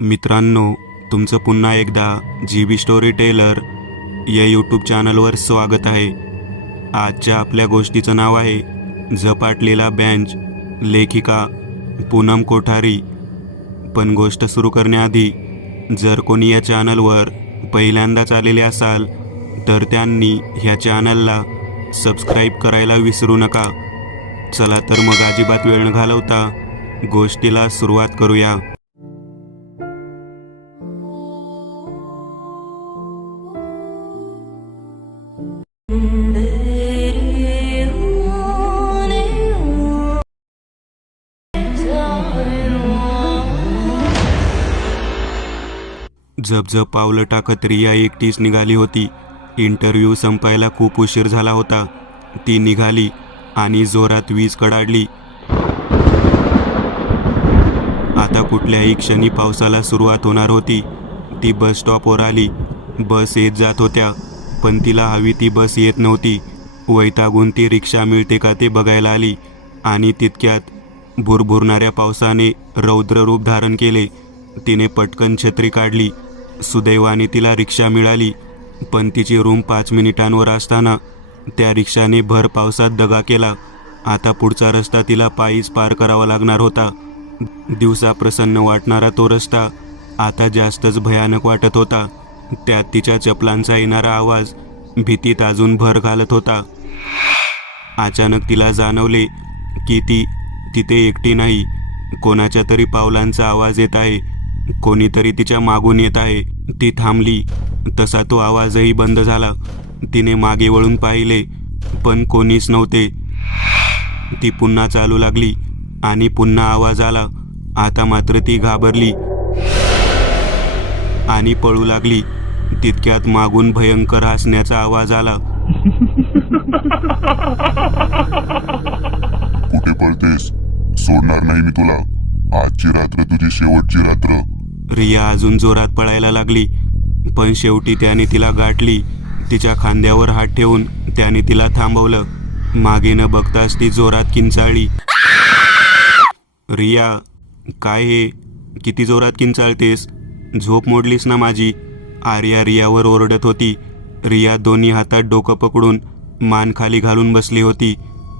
मित्रांनो, तुमचं पुन्हा एकदा GB स्टोरी टेलर या यूट्यूब चॅनलवर स्वागत आहे. आजच्या आपल्या गोष्टीचं नाव आहे झपाटलेला बेंच, लेखिका पूनम कोठारी. पण गोष्ट सुरू करण्याआधी जर कोणी या चॅनलवर पहिल्यांदाच आलेले असाल तर त्यांनी ह्या चॅनलला सबस्क्राईब करायला विसरू नका. चला तर मग अजिबात वेळ न घालवता गोष्टीला सुरुवात करूया. झपझप पावलं टाकत रिया एकटीच निघाली होती. इंटरव्ह्यू संपायला खूप उशीर झाला होता. ती निघाली आणि जोरात वीज कडाडली. आता कुठल्याही क्षणी पावसाला सुरुवात होणार होती. ती बस स्टॉपवर आली. बस येत जात होत्या, पण तिला हवी ती बस येत नव्हती. वैतागून ती रिक्षा मिळते का ते बघायला आली आणि तितक्यात भुरभुरणाऱ्या पावसाने रौद्र रूप धारण केले. तिने पटकन छत्री काढली. सुदैवाने तिला रिक्षा मिळाली, पण तिची रूम 5 मिनिटांवर असताना त्या रिक्षाने भर पावसात दगा केला. आता पुढचा रस्ता तिला पायीच पार करावा लागणार होता. दिवसा प्रसन्न वाटणारा तो रस्ता आता जास्तच भयानक वाटत होता. त्यात तिच्या चपलांचा येणारा आवाज भीतीत अजून भर घालत होता. अचानक तिला जाणवले की ती तिथे एकटी नाही. कोणाच्या तरी पावलांचा आवाज येत आहे. कोणीतरी तिच्या मागून येत आहे. ती थांबली तसा तो आवाजही बंद झाला. तिने मागे वळून पाहिले, पण कोणीच नव्हते. ती पुन्हा चालू लागली आणि पुन्हा आवाज आला. आता मात्र ती घाबरली आणि पळू लागली. तितक्यात मागून भयंकर हसण्याचा आवाज आला. कुठे पळतेस? सोडणार नाही मी तुला. आजची रात्र तुझी शेवटची रात्र. रिया अजून जोरात पळायला लागली, पण शेवटी त्याने तिला गाठली. तिच्या खांद्यावर हात ठेवून त्याने तिला थांबवलं. मागे न बघताच ती जोरात किंचाळली. रिया, काय हे? किती जोरात किंचाळतेस? झोप मोडलीस ना माझी? आर्या रियावर ओरडत होती. रिया दोन्ही हातात डोकं पकडून मान खाली घालून बसली होती.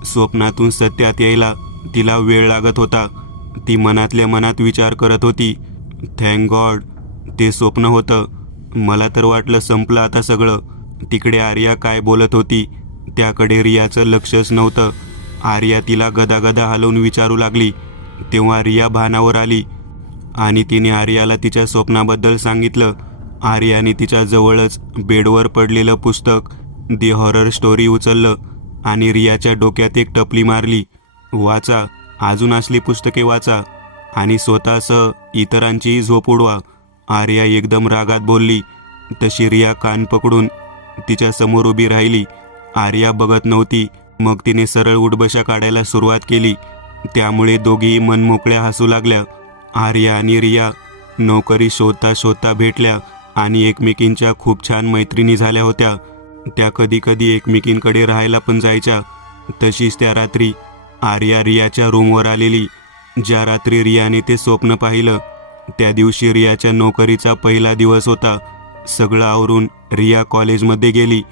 स्वप्नातून सत्यात यायला तिला वेळ लागत होता. ती मनातल्या मनात विचार करत होती, थँक गॉड ते स्वप्न होतं. मला तर वाटलं संपलं आता सगळं. तिकडे आर्या काय बोलत होती त्याकडे रियाचं लक्षच नव्हतं. आर्या तिला गदागदा हलवून विचारू लागली. तेव्हा रिया भानावर आली आणि तिने आर्याला तिच्या स्वप्नाबद्दल सांगितलं. आर्याने तिच्या जवळच बेडवर पडलेलं पुस्तक दी हॉरर स्टोरी उचललं आणि रियाच्या डोक्यात एक टपली मारली. वाचा, अजून असली पुस्तके वाचा आणि स्वतःसह इतरांचीही झोप उडवा. आर्या एकदम रागात बोलली. तशी रिया कान पकडून तिच्या समोर उभी राहिली. आर्या बघत नव्हती. मग तिने सरळ उठबशा काढायला सुरुवात केली. त्यामुळे दोघीही मनमोकळ्या हसू लागल्या. आर्या आणि रिया नोकरी शोधता शोधता भेटल्या आणि एकमेकींच्या खूप छान मैत्रिणी झाल्या होत्या. त्या कधी कधी एकमेकींकडे राहायला पण जायच्या. तशीच त्या रात्री आर्या रियाच्या रूमवर आलेली. ज्या रात्री रियाने ते स्वप्न पाहिलं त्या दिवशी रियाच्या नोकरीचा पहिला दिवस होता. सगळं आवरून रिया कॉलेजमध्ये गेली.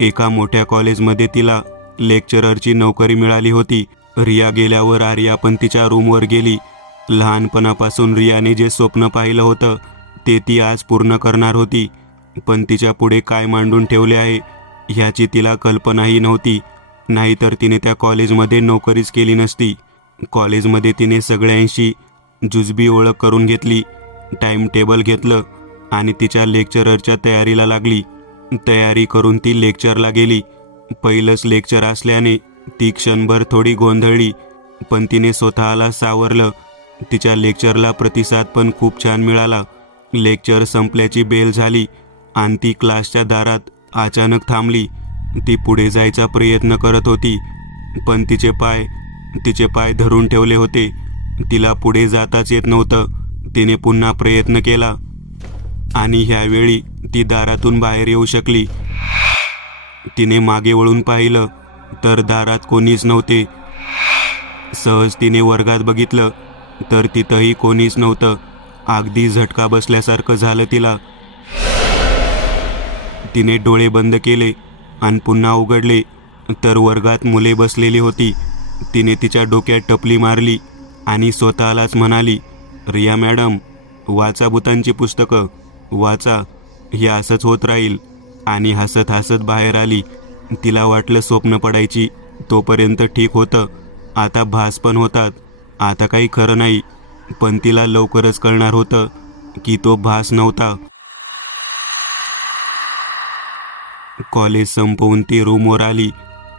एका मोठ्या कॉलेजमध्ये तिला लेक्चररची नोकरी मिळाली होती. रिया गेल्यावर आर्या पण तिच्या रूमवर गेली. लहानपणापासून रियाने जे स्वप्न पाहिलं होतं ते ती आज पूर्ण करणार होती. पण तिच्या पुढे काय मांडून ठेवले आहे ह्याची तिला कल्पनाही नव्हती. नाहीतर तिने त्या कॉलेजमध्ये नोकरीच केली नसती. कॉलेजमध्ये तिने सगळ्यांशी जुजबी ओळख करून घेतली. टाईम टेबल घेतलं आणि तिच्या लेक्चररच्या तयारीला लागली. तयारी करून ती लेक्चरला गेली. पहिलंच लेक्चर असल्याने ती क्षणभर थोडी गोंधळली, पण तिने स्वतःला सावरलं. तिच्या लेक्चरला प्रतिसाद पण खूप छान मिळाला. लेक्चर संपल्याची बेल झाली आणि ती क्लासच्या दारात अचानक थांबली. ती पुढे जायचा प्रयत्न करत होती, पण तिचे पाय धरून ठेवले होते. तिला पुढे जाताच येत नव्हतं. तिने पुन्हा प्रयत्न केला आणि ह्यावेळी ती दारातून बाहेर येऊ शकली. तिने मागे वळून पाहिलं तर दारात कोणीच नव्हते. सहज तिने वर्गात बघितलं तर तिथंही कोणीच नव्हतं. अगदी झटका बसल्यासारखं झालं तिला. तिने डोळे बंद केले आणि पुन्हा उघडले तर वर्गात मुले बसलेली होती. तिने तिच्या डोक्यात टपली मारली आणि स्वतःलाच म्हणाली, रिया मॅडम, वाचा भूतांची पुस्तकं, वाचा, हे असंच होत राहील. आणि हसत हसत बाहेर आली. तिला वाटलं स्वप्न पडायची तोपर्यंत ठीक होतं, आता भास पण होतात, आता काही खरं नाही. पण तिला लवकरच कळणार होतं की तो भास नव्हता. कॉलेज संपवून ती रूमवर आली.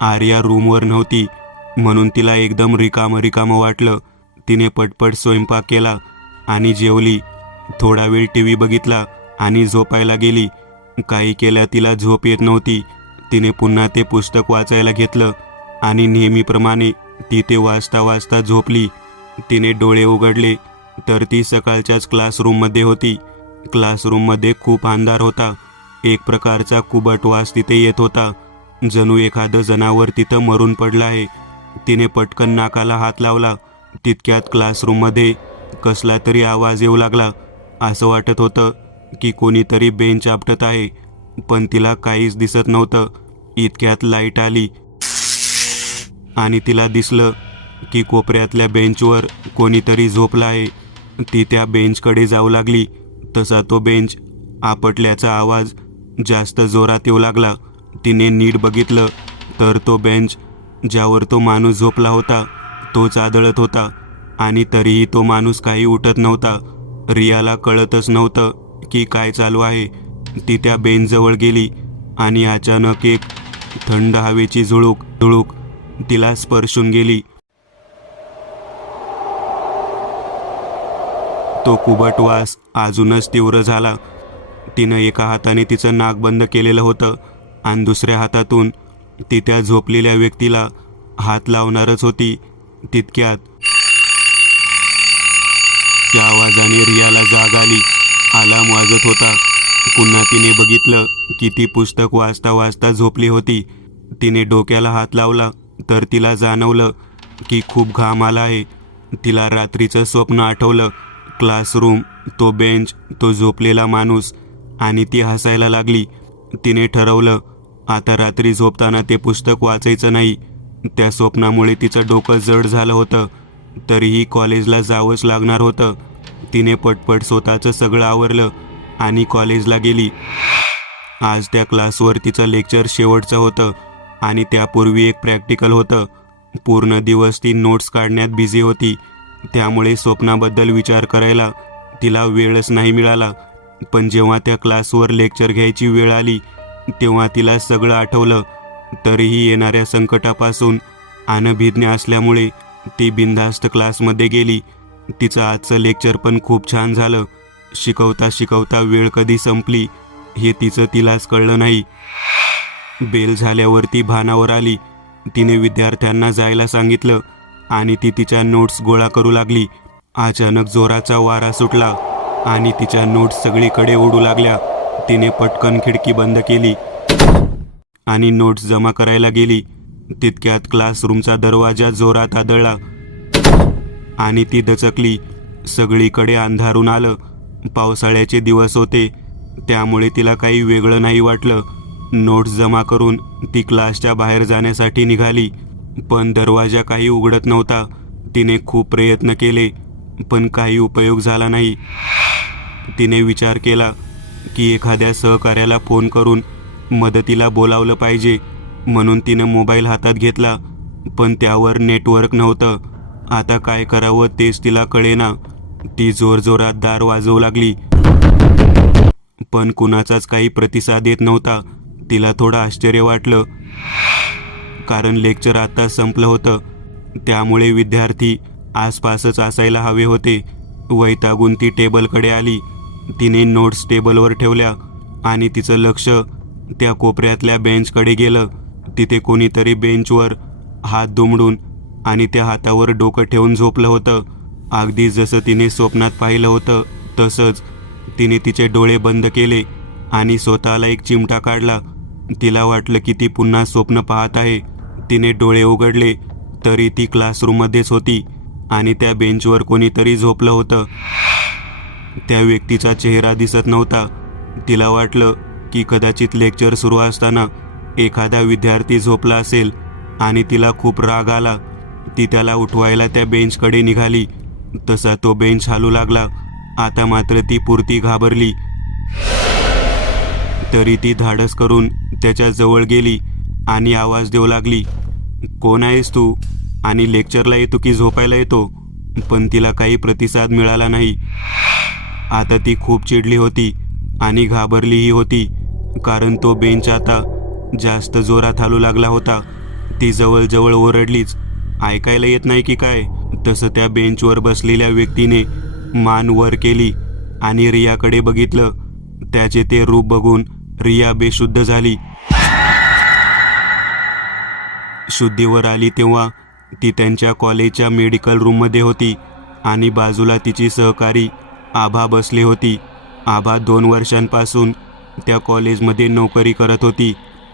आर्या रूमवर नव्हती म्हणून तिला एकदम रिकामं वाटलं. तिने पटपट स्वयंपाक केला आणि जेवली. थोडा वेळ टीव्ही बघितला आणि झोपायला गेली. काही केल्या तिला झोप येत नव्हती. तिने पुन्हा ते पुस्तक वाचायला घेतलं आणि नेहमीप्रमाणे ती ते वाचता वाचता झोपली. तिने डोळे उघडले तर ती सकाळच्याच क्लासरूममध्ये होती. क्लासरूममध्ये खूप अंधार होता. एक प्रकारचा कुबट वास तिथे येत होता, जणू एखादं जनावर तिथं मरून पडलं आहे. तिने पटकन नाकाला हात लावला. तितक्यात क्लासरूममध्ये कसला तरी आवाज येऊ लागला. असं वाटत होतं की कोणीतरी बेंच आपटत आहे, पण तिला काहीच दिसत नव्हतं. इतक्यात लाईट आली आणि तिला दिसलं की कोपऱ्यातल्या बेंचवर कोणीतरी झोपला आहे. ती त्या बेंचकडे जाऊ लागली तसा तो बेंच आपटल्याचा आवाज जास्त जोरात येऊ लागला. तिने नीट बघितलं तर तो बेंच ज्यावर तो माणूस झोपला होता तोच आदळत होता आणि तरीही तो माणूस काही उठत नव्हता. रियाला कळतच नव्हतं की काय चालू आहे. ती त्या बेंचजवळ गेली आणि अचानक एक थंड हवेची झुळूक तिला स्पर्शून गेली. तो कुबट वास अजूनच तीव्र झाला. तिनं एका हाताने तिचं नाक बंद केलेलं होतं आणि दुसऱ्या हातातून ती त्या झोपलेल्या व्यक्तीला हात लावणारच होती. तितक्यात त्या आवाजाने रियाला जाग आली. अलार्म वाजत होता. पुन्हा तिने बघितलं की ती पुस्तक वाचता वाचता झोपली होती. तिने डोक्याला हात लावला तर तिला जाणवलं की खूप घाम आला आहे. तिला रात्रीचं स्वप्न आठवलं. क्लासरूम, तो बेंच, तो झोपलेला माणूस, आणि ती हसायला लागली. तिने ठरवलं आता रात्री झोपताना ते पुस्तक वाचायचं नाही. त्या स्वप्नामुळे तिचं डोकं जड झालं होतं, तरीही कॉलेजला जावंच लागणार होतं. तिने पटपट स्वतःचं सगळं आवरलं आणि कॉलेजला गेली. आज त्या क्लासवर तिचं लेक्चर शेवटचं होतं आणि त्यापूर्वी एक प्रॅक्टिकल होतं. पूर्ण दिवस ती नोट्स काढण्यात बिझी होती, त्यामुळे स्वप्नाबद्दल विचार करायला तिला वेळच नाही मिळाला. पण जेव्हा त्या क्लासवर लेक्चर घ्यायची वेळ आली तेव्हा तिला सगळं आठवलं. तरीही येणाऱ्या संकटापासून अनभिज्ञ असल्यामुळे ती बिनधास्त क्लासमध्ये गेली. तिचं आजचं लेक्चर पण खूप छान झालं. शिकवता शिकवता वेळ कधी संपली हे तिलाच कळलं नाही. बेल झाल्यावर ती भानावर आली. तिने विद्यार्थ्यांना जायला सांगितलं आणि ती तिच्या नोट्स गोळा करू लागली. अचानक जोराचा वारा सुटला आणि तिच्या नोट्स सगळीकडे उडू लागल्या. तिने पटकन खिडकी बंद केली आणि नोट्स जमा करायला गेली. तितक्यात क्लासरूमचा दरवाजा जोरात आदळला आणि ती दचकली. सगळीकडे अंधारून आलं. पावसाळ्याचे दिवस होते, त्यामुळे तिला काही वेगळं नाही वाटलं. नोट्स जमा करून ती क्लासच्या बाहेर जाण्यासाठी निघाली, पण दरवाजा काही उघडत नव्हता. तिने खूप प्रयत्न केले, पण काही उपयोग झाला नाही. तिने विचार केला की एखाद्या सहकार्याला फोन करून मदतीला बोलावलं पाहिजे, म्हणून तिनं मोबाईल हातात घेतला, पण त्यावर नेटवर्क नव्हतं. आता काय करावं तेच तिला कळेना. ती जोरजोरात दार वाजवू लागली, पण कुणाचाच काही प्रतिसाद येत नव्हता. तिला थोडं आश्चर्य वाटलं, कारण लेक्चर आता संपलं होतं, त्यामुळे विद्यार्थी आसपासच असायला हवे होते. वैतागून ती टेबलकडे आली. तिने नोट्स टेबलवर ठेवल्या आणि तिचं लक्ष त्या कोपऱ्यातल्या बेंचकडे गेलं. तिथे कोणीतरी बेंचवर हात दुमडून आणि त्या हातावर डोकं ठेवून झोपलं होतं. अगदी जसं तिने स्वप्नात पाहिलं होतं तसंच. तिने तिचे डोळे बंद केले आणि स्वतःला एक चिमटा काढला. तिला वाटलं की ती पुन्हा स्वप्न पाहत आहे. तिने डोळे उघडले तरी ती क्लासरूममध्येच होती आणि त्या बेंचवर कोणीतरी झोपलं होतं. त्या व्यक्तीचा चेहरा दिसत नव्हता. तिला वाटलं की कदाचित लेक्चर सुरू असताना एखादा विद्यार्थी झोपला असेल आणि तिला खूप राग आला. ती त्याला उठवायला त्या बेंचकडे निघाली. तसा तो बेंच हालू लागला. आता मात्र ती पुरती घाबरली. तरी ती धाडस करून त्याच्या जवळ गेली आणि आवाज देऊ लागली, कोण आहेस तू आणि लेक्चरला येतो की झोपायला येतो? पण तिला काही प्रतिसाद मिळाला नाही. आता ती खूप चिडली होती आणि घाबरलीही होती, कारण तो बेंच आता जास्त जोरात हालू लागला होता. ती जवळजवळ ओरडलीच, ऐकायला येत नाही की काय? तसं त्या बेंचवर बसलेल्या व्यक्तीने मान वर केली आणि रियाकडे बघितलं. त्याचे ते रूप बघून रिया बेशुद्ध झाली. शुद्धीवर आली तेव्हा ती त्यांच्या कॉलेजच्या मेडिकल रूममध्ये होती आणि बाजूला तिची सहकारी आभा बसली होती. आभा 2 वर्षांपासून त्या कॉलेजमध्ये नोकरी करत होती.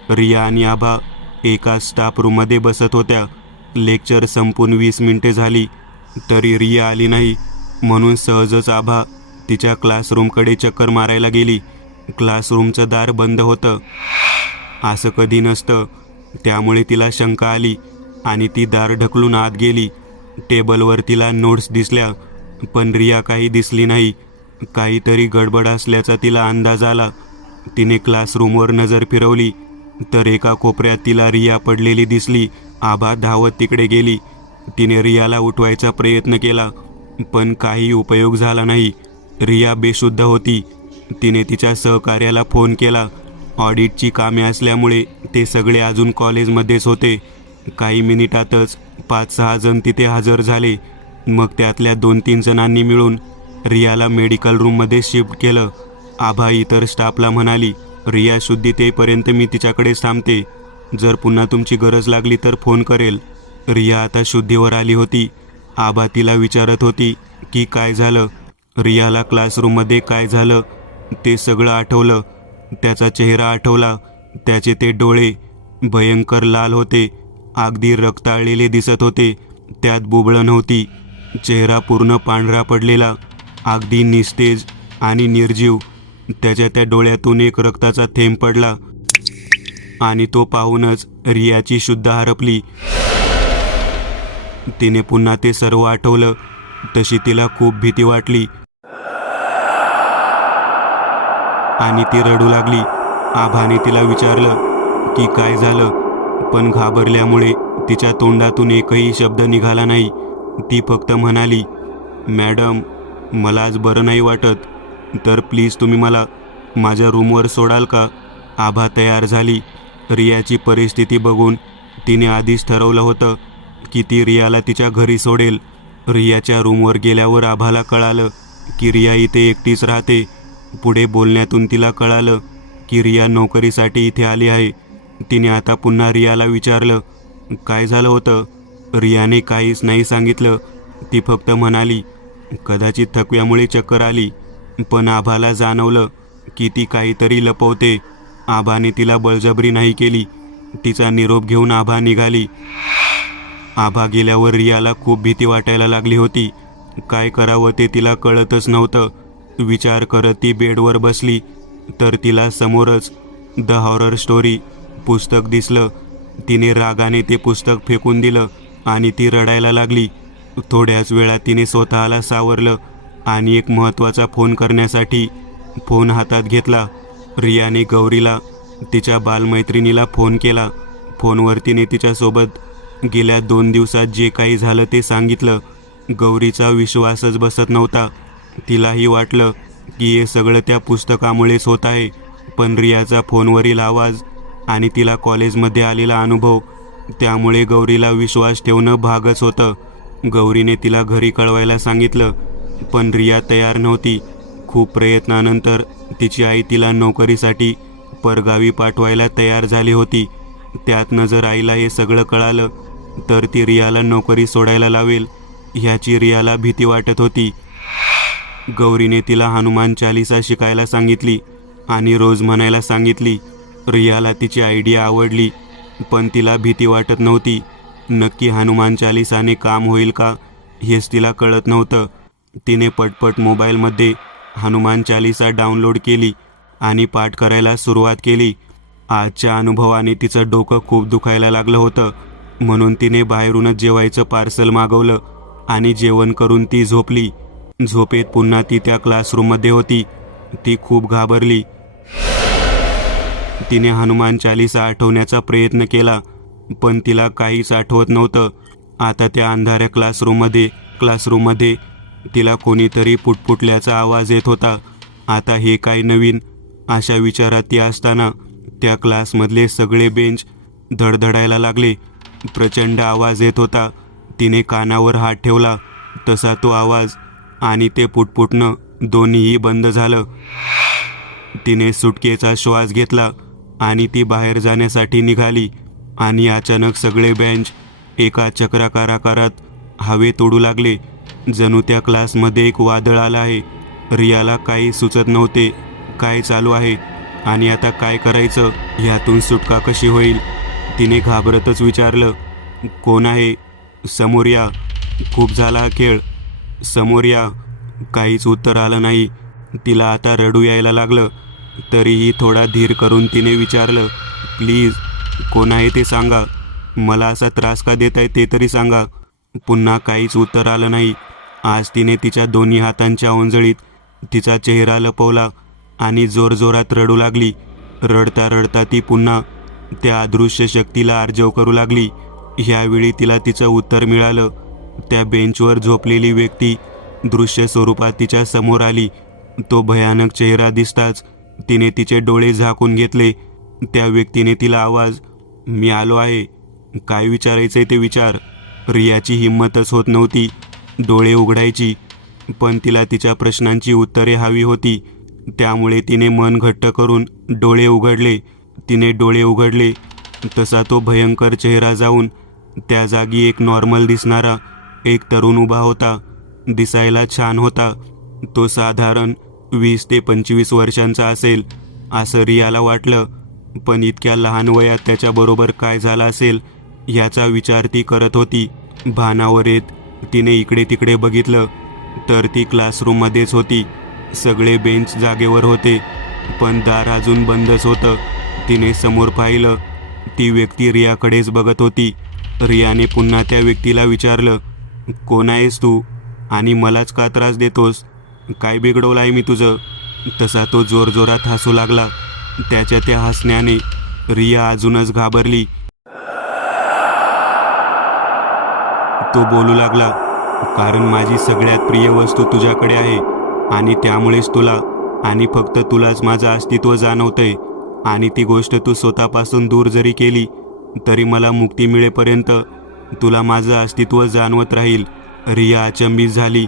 रिया आणि आभा एका स्टाफ रूममध्ये बसत होत्या. लेक्चर संपून 20 मिनिटे झाली तरी रिया आली नाही, म्हणून सहजच आभा तिच्या क्लासरूमकडे चक्कर मारायला गेली. क्लासरूमचं दार बंद होतं. असं कधी नसतं, त्यामुळे तिला शंका आली आणि ती दार ढकलून आत गेली. टेबलवर तिला नोट्स दिसल्या, पण रिया काही दिसली नाही. काहीतरी गडबड असल्याचा तिला अंदाज आला. तिने क्लासरूमवर नजर फिरवली तर एका कोपऱ्यात तिला रिया पडलेली दिसली. आभा धावत तिकडे गेली. तिने रियाला उठवायचा प्रयत्न केला, पण काही उपयोग झाला नाही. रिया बेशुद्ध होती. तिने तिच्या सहकार्याला फोन केला. ऑडिटची कामे असल्यामुळे ते सगळे अजून कॉलेजमध्येच होते. काही मिनिटातच 5-6 जण तिथे हजर झाले. मग त्यातल्या 2-3 जणांनी मिळून रियाला मेडिकल रूममध्ये शिफ्ट केलं. आभा इतर स्टाफला म्हणाली, रिया शुद्धीत येईपर्यंत मी तिच्याकडेच थांबते. जर पुन्हा तुमची गरज लागली तर फोन करेल. रिया आता शुद्धीवर आली होती. आभा तिला विचारत होती की काय झालं. रियाला क्लासरूममध्ये काय झालं ते सगळं आठवलं. त्याचा चेहरा आठवला. त्याचे ते डोळे भयंकर लाल होते, अगदी रक्ताळलेले दिसत होते. त्यात बुबळं नव्हती. चेहरा पूर्ण पांढरा पडलेला, अगदी निस्तेज आणि निर्जीव. त्याच्या त्या डोळ्यातून एक रक्ताचा थेंब पडला आणि तो पाहूनच रियाची शुद्ध हरपली. तिने पुन्हा ते सर्व आठवलं. तशी तिला खूप भीती वाटली आणि ती रडू लागली. आभाने तिला विचारलं की काय झालं, पण घाबरल्यामुळे तिच्या तोंडातून एकही शब्द निघाला नाही. ती फक्त म्हणाली, मॅडम मला आज बरं नाही वाटत, तर प्लीज तुम्ही मला माझ्या रूमवर सोडाल का? आभा तयार झाली. रियाची परिस्थिती बघून तिने आधीच ठरवलं होतं की ती रियाला तिच्या घरी सोडेल. रियाच्या रूमवर गेल्यावर आभाला कळालं की रिया इथे एकटीच राहते. पुढे बोलण्यातून तिला कळालं की रिया नोकरीसाठी इथे आली आहे. तिने आता पुन्हा रियाला विचारलं, काय झालं होतं? रियाने काहीच नाही सांगितलं. ती फक्त म्हणाली, कदाचित थकव्यामुळे चक्कर आली. पण आभाला जाणवलं की ती काहीतरी लपवते. आभाने तिला बळजबरी नाही केली. तिचा निरोप घेऊन आभा निघाली. आभा गेल्यावर रियाला खूप भीती वाटायला लागली होती. काय करावं ते तिला कळतच नव्हतं. विचार करत ती बेडवर बसली तर तिला समोरच द हॉरर स्टोरी पुस्तक दिसलं. तिने रागाने ते पुस्तक फेकून दिलं आणि ती रडायला लागली. थोड्याच वेळात तिने स्वतःला सावरलं आणि एक महत्त्वाचा फोन करण्यासाठी फोन हातात घेतला. रियाने गौरीला, तिच्या बालमैत्रिणीला फोन केला. फोनवर तिने तिच्यासोबत गेल्या 2 दिवसात जे काही झालं ते सांगितलं. गौरीचा विश्वासच बसत नव्हता. तिलाही वाटलं की हे सगळं त्या पुस्तकामुळेच होत आहे. पण रियाचा फोनवरील आवाज आणि तिला कॉलेजमध्ये आलेला अनुभव, त्यामुळे गौरीला विश्वास ठेवणं भागच होतं. गौरीने तिला घरी कळवायला सांगितलं, पण रिया तयार नव्हती. खूप प्रयत्नानंतर तिची आई तिला नोकरीसाठी परगावी पाठवायला तयार झाली होती. त्यातनं जर आईला हे सगळं कळालं तर ती रियाला नोकरी सोडायला लावेल, ह्याची रियाला भीती वाटत होती. गौरीने तिला हनुमान चालीसा शिकायला सांगितली आणि रोज म्हणायला सांगितली. रियाला तिची आयडिया आवडली, पण तिला भीती वाटत नव्हती. नक्की हनुमान चालीसाने काम होईल का हेच तिला कळत नव्हतं. तिने पटपट मोबाईलमध्ये हनुमान चालिसा डाउनलोड केली आणि पाठ करायला सुरुवात केली. आजच्या अनुभवाने तिचं डोकं खूप दुखायला लागलं होतं, म्हणून तिने बाहेरूनच जेवायचं पार्सल मागवलं आणि जेवण करून ती झोपली. झोपेत पुन्हा ती त्या क्लासरूममध्ये होती. ती खूप घाबरली. तिने हनुमान चालिसा आठवण्याचा प्रयत्न केला, पण तिला काहीच आठवत नव्हतं. आता त्या अंधाऱ्या क्लासरूममध्ये तिला कोणीतरी पुटपुटल्याचा आवाज येत होता. आता हे काय नवीन, अशा विचारात ती असताना त्या क्लासमधले सगळे बेंच धडधडायला लागले. प्रचंड आवाज येत होता. तिने कानावर हात ठेवला तसा तो आवाज आणि ते पुटपुटणं दोन्हीही बंद झालं. तिने सुटकेचा श्वास घेतला आणि ती बाहेर जाण्यासाठी निघाली आणि अचानक सगळे बेंच एका चक्राकार आकारात हवेत उडू लागले. जणू त्या क्लासमध्ये एक वादळ आलं आहे. रियाला काही सुचत नव्हते. काय चालू आहे आणि आता काय करायचं, ह्यातून सुटका कशी होईल? तिने घाबरतच विचारलं, कोण आहे? समोर या. खूप झाला हा खेळ, समोर या. काहीच उत्तर आलं नाही. तिला आता रडू यायला लागलं. तरीही थोडा धीर करून तिने विचारलं, प्लीज कोण आहे ते सांगा. मला असा त्रास का देताय ते तरी सांगा. पुन्हा काहीच उत्तर आलं नाही. आज तिने तिच्या दोन्ही हातांच्या ओंजळीत तिचा चेहरा लपवला आणि जोरजोरात रडू लागली. रडता रडता ती पुन्हा त्या अदृश्य शक्तीला आर्जव करू लागली. ह्यावेळी तिला तिचं उत्तर मिळालं. त्या बेंचवर झोपलेली व्यक्ती दृश्य स्वरूपात तिच्या समोर आली. तो भयानक चेहरा दिसताच तिने तिचे डोळे झाकून घेतले. त्या व्यक्तीने तिला आवाज, मी आलो आहे, काय विचारायचंय ते विचार. रियाची हिंमतच होत नव्हती डोळे उघडायची, पण तिला तिच्या प्रश्नांची उत्तरे हवी होती. त्यामुळे तिने मन घट्ट करून डोळे उघडले. तिने डोळे उघडले तसा तो भयंकर चेहरा जाऊन त्या जागी एक नॉर्मल दिसणारा एक तरुण उभा होता. दिसायला छान होता. तो साधारण 20 ते 25 वर्षांचा असेल असं रियाला वाटलं. पण इतक्या लहान वयात त्याच्याबरोबर काय झालं असेल ह्याचा विचार ती करत होती. भानावर येत तिने इकडे तिकडे बघितलं तर ती क्लासरूममध्येच होती. सगळे बेंच जागेवर होते, पण दार अजून बंदच होतं. तिने समोर पाहिलं. ती व्यक्ती रियाकडेच बघत होती. रियाने पुन्हा त्या व्यक्तीला विचारलं, कोण आहेस तू आणि मलाच का त्रास देतोस? काय बिघडवलं आहे मी तुझं? तसा तो जोरजोरात हसू लागला. त्याच्या त्या हसण्याने रिया अजूनच घाबरली. तो बोलू लागला, कारण माझी सगळ्यात प्रिय वस्तू तुझ्याकडे आहे आणि त्यामुळेच तुला आणि फक्त तुलाच माझं अस्तित्व जाणवतंय. आणि ती गोष्ट तू स्वतःपासून दूर जरी केली तरी मला मुक्ती मिळेपर्यंत तुला माझं अस्तित्व जाणवत राहील. रिया अचंबित झाली,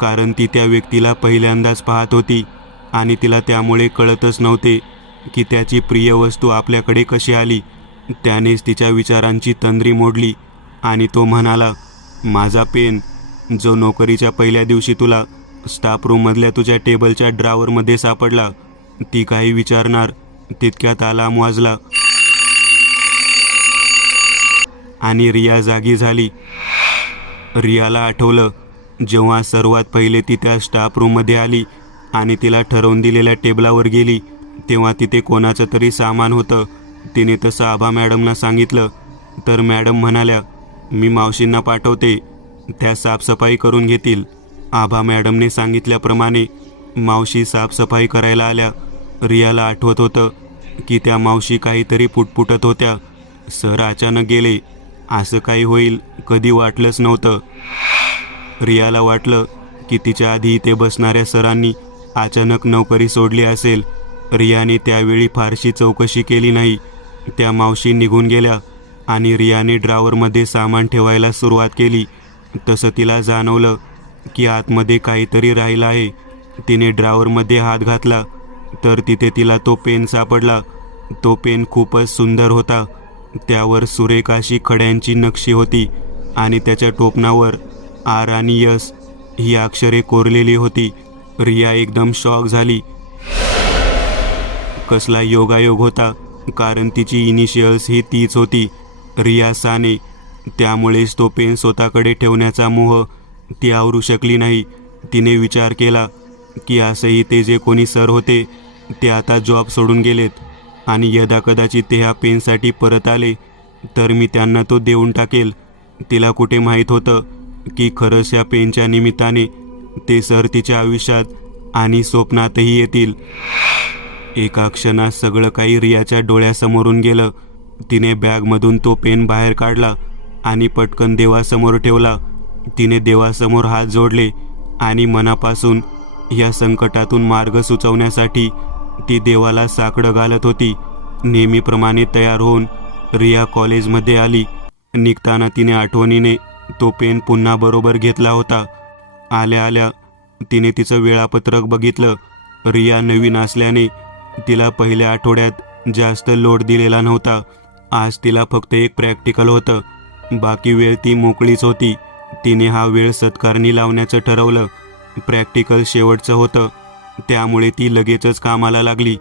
कारण ती त्या व्यक्तीला पहिल्यांदाच पाहत होती आणि तिला त्यामुळे कळतच नव्हते की त्याची प्रिय वस्तू आपल्याकडे कशी आली. त्यानेच तिच्या विचारांची तंद्री मोडली आणि तो म्हणाला, माझा पेन, जो नोकरीच्या पहिल्या दिवशी तुला स्टाफ रूममधल्या तुझ्या टेबलच्या ड्रॉवरमध्ये सापडला. ती काही विचारणार तितक्यात अलार्म वाजला आणि रिया जागी झाली. रियाला आठवलं जेव्हा सर्वात पहिले ती त्या स्टाफ रूममध्ये आली आणि तिला ठरवून दिलेल्या टेबलावर गेली तेव्हा तिथे कोणाचं तरी सामान होतं. तिने तसं आभा मॅडमला सांगितलं तर मॅडम म्हणाल्या, मी मावशींना पाठवते, त्या साफसफाई करून घेतील. आभा मॅडमने सांगितल्याप्रमाणे मावशी साफसफाई करायला आल्या. रियाला आठवत होतं की त्या मावशी काहीतरी पुटपुटत होत्या. सर अचानक गेले, असं काही होईल कधी वाटलंच नव्हतं. रियाला वाटलं की तिच्या आधी इथे बसणाऱ्या सरांनी अचानक नोकरी सोडली असेल. रियाने त्यावेळी फारशी चौकशी केली नाही. त्या मावशी निघून गेल्या आणि रियाने ड्रॉवरमध्ये सामान ठेवायला सुरुवात केली. तसं तिला जाणवलं की आतमध्ये काहीतरी राहिलं आहे. तिने ड्रॉवरमध्ये हात घातला तर तिथे तिला तो पेन सापडला. तो पेन खूपच सुंदर होता. त्यावर सुरेख अशी खड्यांची नक्षी होती आणि त्याच्या टोपणावर आर आणि यस ही अक्षरे कोरलेली होती. रिया एकदम शॉक झाली. कसला योगायोग होता, कारण तिची इनिशियल्स ही तीच होती, रिया साने. त्यामुळेच तो पेन स्वतःकडे ठेवण्याचा मोह ती आवरू शकली नाही. तिने विचार केला, की असंही ते जे कोणी सर होते ते आता जॉब सोडून गेलेत आणि यदाकदाचित ते ह्या पेनसाठी परत आले तर मी त्यांना तो देऊन टाकेल. तिला कुठे माहीत होतं की खरंच या पेनच्या निमित्ताने ते सर तिच्या आयुष्यात आणि स्वप्नातही येतील. एका क्षणात सगळं काही रियाच्या डोळ्यासमोरून गेलं. तिने बॅगमधून तो पेन बाहेर काढला आणि पटकन देवासमोर ठेवला. तिने देवासमोर हात जोडले आणि मनापासून या संकटातून मार्ग सुचवण्यासाठी ती देवाला साकडं घालत होती. नेहमीप्रमाणे तयार होऊन रिया कॉलेजमध्ये आली. निघताना तिने आठवणीने तो पेन पुन्हा बरोबर घेतला होता. आल्या आल्या तिने तिचं वेळापत्रक बघितलं. रिया नवीन असल्याने तिला पहिल्या आठवड्यात जास्त लोड दिलेला नव्हता. आज तिला फक्त एक प्रॅक्टिकल होतं. बाकी वेळ ती मोकळीच होती. तिने हा वेळ सत्कारणी लावण्याचं ठरवलं. प्रॅक्टिकल शेवटचं होतं त्यामुळे ती लगेचच कामाला लागली.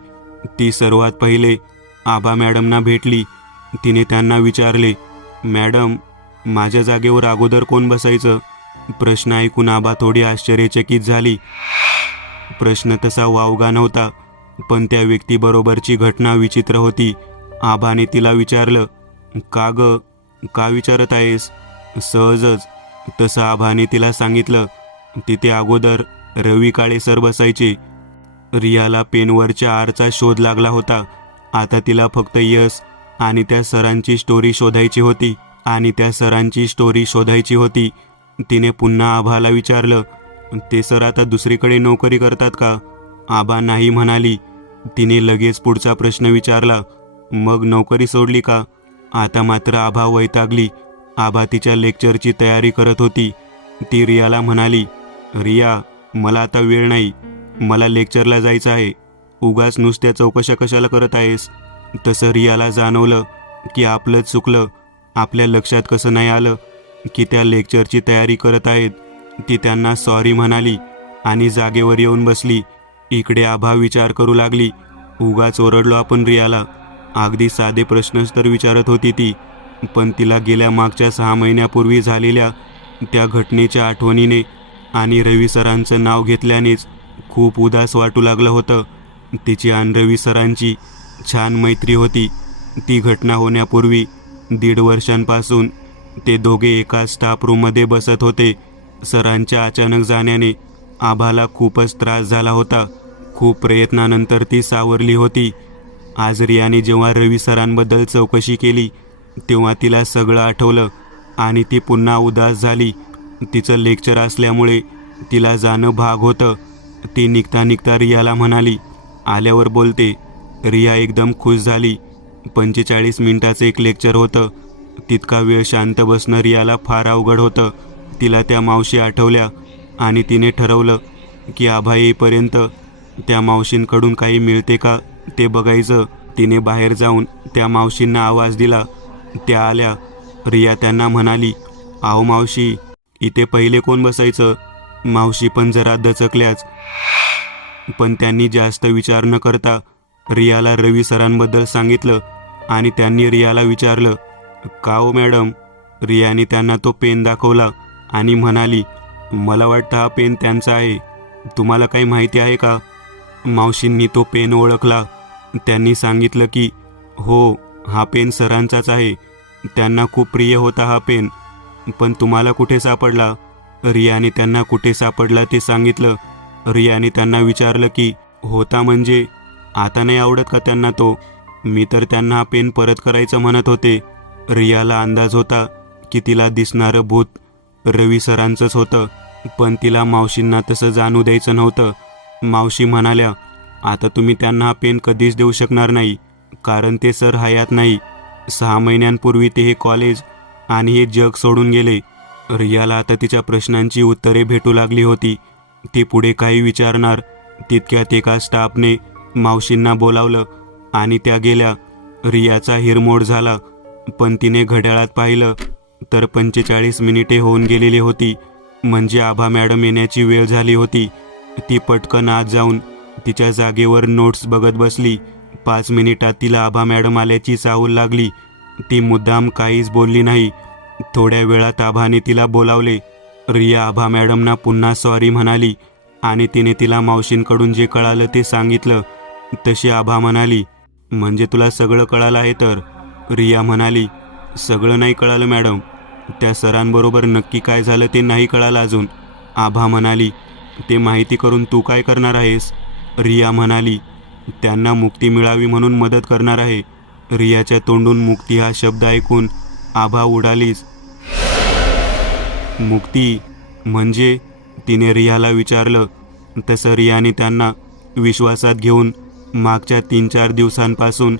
ती सर्वात पहिले आभा मॅडमना भेटली. तिने त्यांना विचारले, मॅडम, माझ्या जागेवर अगोदर कोण बसायचं? प्रश्न ऐकून आभा थोडी आश्चर्यचकित झाली. प्रश्न तसा वावगा नव्हता, पण त्या व्यक्तीबरोबरची घटना विचित्र होती. आभाने तिला विचारलं, का ग, का विचारत आहेस? सहजच. तसं आभाने तिला सांगितलं. तिथे अगोदर रवी काळे सर बसायचे. रियाला पेनवरच्या आरचा शोध लागला होता. आता तिला फक्त यश आणि त्या सरांची स्टोरी शोधायची होती. तिने पुन्हा आभाला विचारलं, ते सर आता दुसरीकडे नोकरी करतात का? आभा नाही म्हणाली. तिने लगेच पुढचा प्रश्न विचारला, मग नोकरी सोडली का? आता मात्र आभा वैतागली. आभा तिच्या लेक्चरची तयारी करत होती. ती रियाला म्हणाली, रिया, मला आता वेळ नाही. मला लेक्चरला जायचं आहे. उगाच नुसत्या चौकशा कशाला करत आहेस? तसं रियाला जाणवलं की आपलंच चुकलं. आपल्या लक्षात कसं नाही आलं की त्या लेक्चरची तयारी करत आहेत. ती त्यांना सॉरी म्हणाली आणि जागेवर येऊन बसली. इकडे आभा विचार करू लागली, उगाच ओरडलो आपण रियाला. अगदी साधे प्रश्नच तर विचारत होती ती, पण तिला गेल्या मागच्या 6 महिन्यापूर्वी झालेल्या त्या घटनेच्या आठवणीने आणि रवी सरांचं नाव घेतल्यानेच खूप उदास वाटू लागलं होतं. तिची आणि रवी सरांची छान मैत्री होती. ती घटना होण्यापूर्वी 1.5 वर्षांपासून ते दोघे एका स्टाफ रूममध्ये बसत होते. सरांच्या अचानक जाण्याने आभाला खूपच त्रास झाला होता. खूप प्रयत्नानंतर ती सावरली होती. आज रियाने जेव्हा रवी सरांबद्दल चौकशी केली तेव्हा तिला सगळं आठवलं आणि ती पुन्हा उदास झाली. तिचं लेक्चर असल्यामुळे तिला जाणं भाग होतं. ती निघता निघता रियाला म्हणाली, आल्यावर बोलते. रिया एकदम खुश झाली. 45 मिनिटाचं एक लेक्चर होतं. तितका वेळ शांत बसणं रियाला फार अवघड होतं. तिला त्या मावशी आठवल्या आणि तिने ठरवलं की आभा येईपर्यंत त्या मावशींकडून काही मिळते का ते बघायचं. तिने बाहेर जाऊन त्या मावशींना आवाज दिला. त्या आल्या. रिया त्यांना म्हणाली, आहो मावशी, इथे पहिले कोण बसायचं? मावशी पण जरा दचकल्याच, पण त्यांनी जास्त विचार न करता रियाला रवी सरांबद्दल सांगितलं आणि त्यांनी रियाला विचारलं, का हो मॅडम? रियाने त्यांना तो पेन दाखवला आणि म्हणाली, मला वाटतं हा पेन त्यांचा आहे. तुम्हाला काही माहिती आहे का? मावशींनी तो पेन ओळखला. त्यांनी सांगितलं की हो, हा पेन सरांचाच आहे. त्यांना खूप प्रिय होता हा पेन. पण तुम्हाला कुठे सापडला? रियाने त्यांना कुठे सापडला ते सांगितलं. रियाने त्यांना विचारलं की होता म्हणजे आता नाही आवडत का त्यांना तो? मी तर त्यांना हा पेन परत करायचं म्हणत होते. रियाला अंदाज होता की तिला दिसणारं भूत रवी सरांचंच होतं, पण तिला मावशींना तसं जाणू द्यायचं नव्हतं. मावशी म्हणाल्या, आता तुम्ही त्यांना हा पेन कधीच देऊ शकणार नाही, कारण ते सर हयात नाही. 6 महिन्यांपूर्वी ते हे कॉलेज आणि हे जग सोडून गेले. रियाला आता तिच्या प्रश्नांची उत्तरे भेटू लागली होती. ती पुढे काही विचारणार तितक्यात एका स्टाफने मावशींना बोलावलं आणि त्या गेल्या. रियाचा हिरमोड झाला, पण तिने घड्याळात पाहिलं तर 45 मिनिटे होऊन गेलेली होती. म्हणजे आभा मॅडम येण्याची वेळ झाली होती. ती पटकन आत जाऊन तिच्या जागेवर नोट्स बघत बसली. 5 मिनिटात तिला आभा मॅडम आल्याची चाहूल लागली. ती मुद्दाम काहीच बोलली नाही. थोड्या वेळात आभाने तिला बोलावले. रिया आभा मॅडमना पुन्हा सॉरी म्हणाली आणि तिने तिला मावशींकडून जे कळालं ते सांगितलं. तशी आभा म्हणाली, म्हणजे तुला सगळं कळालं आहे तर? रिया म्हणाली, सगळं नाही कळालं मॅडम, त्या सरांबरोबर नक्की काय झालं ते नाही कळालं अजून. आभा म्हणाली, ते माहिती करून तू काय करणार आहेस? रिया म्हणाली, त्यांना मुक्ती मिळावी म्हणून मदत करणार आहे. रियाच्या तोंडून मुक्ती हा शब्द ऐकून आभा उडालीच. मुक्ती म्हणजे? तिने रियाला विचारलं. तसं रियाने त्यांना विश्वासात घेऊन मागच्या 3-4 दिवसांपासून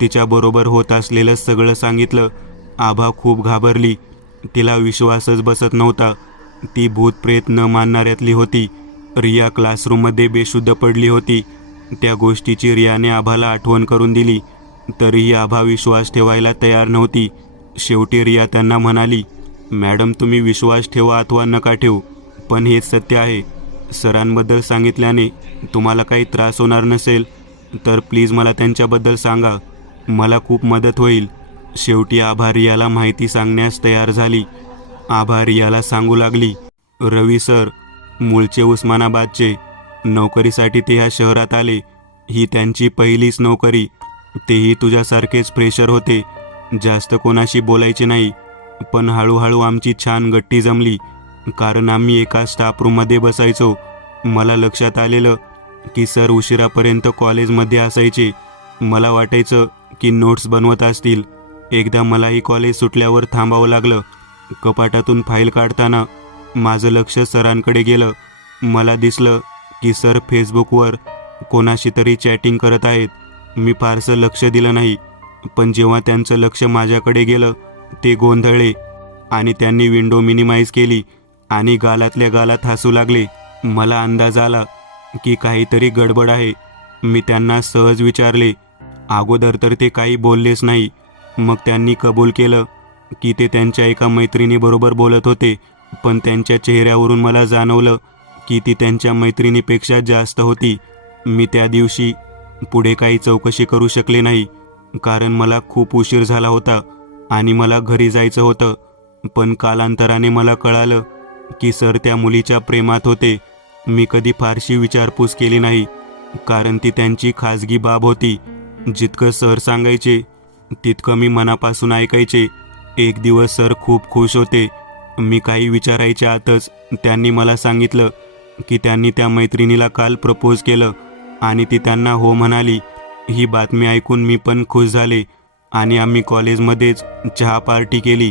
तिच्याबरोबर होत असलेलं सगळं सांगितलं. आभा खूप घाबरली. तिला विश्वासच बसत नव्हता. ती भूतप्रेत न मानणाऱ्यातली होती. रिया क्लासरूममध्ये बेशुद्ध पडली होती. त्या गोष्टीची रियाने आभाला आठवण करून दिली, तरीही आभा विश्वास ठेवायला तयार नव्हती. शेवटी रिया त्यांना म्हणाली, मॅडम तुम्ही विश्वास ठेवा अथवा नका ठेवू, पण हेच सत्य आहे. सरांबद्दल सांगितल्याने तुम्हाला काही त्रास होणार नसेल तर प्लीज मला त्यांच्याबद्दल सांगा, मला खूप मदत होईल. शेवटी आभा रियाला माहिती सांगण्यास तयार झाली. आभा रियाला सांगू लागली, रवी सर मूळचे उस्मानाबादचे, नोकरीसाठी ते ह्या शहरात आले. ही त्यांची पहिलीच नोकरी. तेही तुझ्यासारखेच फ्रेशर होते. जास्त कोणाशी बोलायचे नाही, पण हळूहळू आमची छान गट्टी जमली, कारण आम्ही एका स्टाफ रूममध्ये बसायचो. मला लक्षात आलेलं की सर उशिरापर्यंत कॉलेजमध्ये असायचे. मला वाटायचं की नोट्स बनवत असतील. एकदा मलाही कॉलेज सुटल्यावर थांबावं लागलं. कपाटातून फाईल काढताना माझं लक्ष सरांकडे गेलं. मला दिसलं की सर फेसबुकवर कोणाशी तरी चॅटिंग करत आहेत. मी फारसं लक्ष दिलं नाही, पण जेव्हा त्यांचं लक्ष माझ्याकडे गेलं ते गोंधळले आणि त्यांनी विंडो मिनिमाइज केली आणि गालातल्या गालात हसू लागले. मला अंदाज आला की काहीतरी गडबड आहे. मी त्यांना सहज विचारले. अगोदर तर ते काही बोललेच नाही. मग त्यांनी कबूल केलं की ते त्यांच्या एका मैत्रिणीबरोबर बोलत होते, पण त्यांच्या चेहऱ्यावरून मला जाणवलं की ती त्यांच्या मैत्रिणीपेक्षा जास्त होती. मी त्या दिवशी पुढे काही चौकशी करू शकले नाही, कारण मला खूप उशीर झाला होता आणि मला घरी जायचं होतं. पण कालांतराने मला कळालं की सर त्या मुलीच्या प्रेमात होते. मी कधी फारशी विचारपूस केली नाही, कारण ती त्यांची खाजगी बाब होती. जितकं सर सांगायचे तितकं मी मनापासून ऐकायचे. एक दिवस सर खूप खुश होते. मी काही विचारायच्या आतच त्यांनी मला सांगितलं की त्यांनी त्या मैत्रिणीला काल प्रपोज केलं आणि ती त्यांना हो म्हणाली. ही बातमी ऐकून मी पण खुश झाले आणि आम्ही कॉलेजमध्येच चहा पार्टी केली.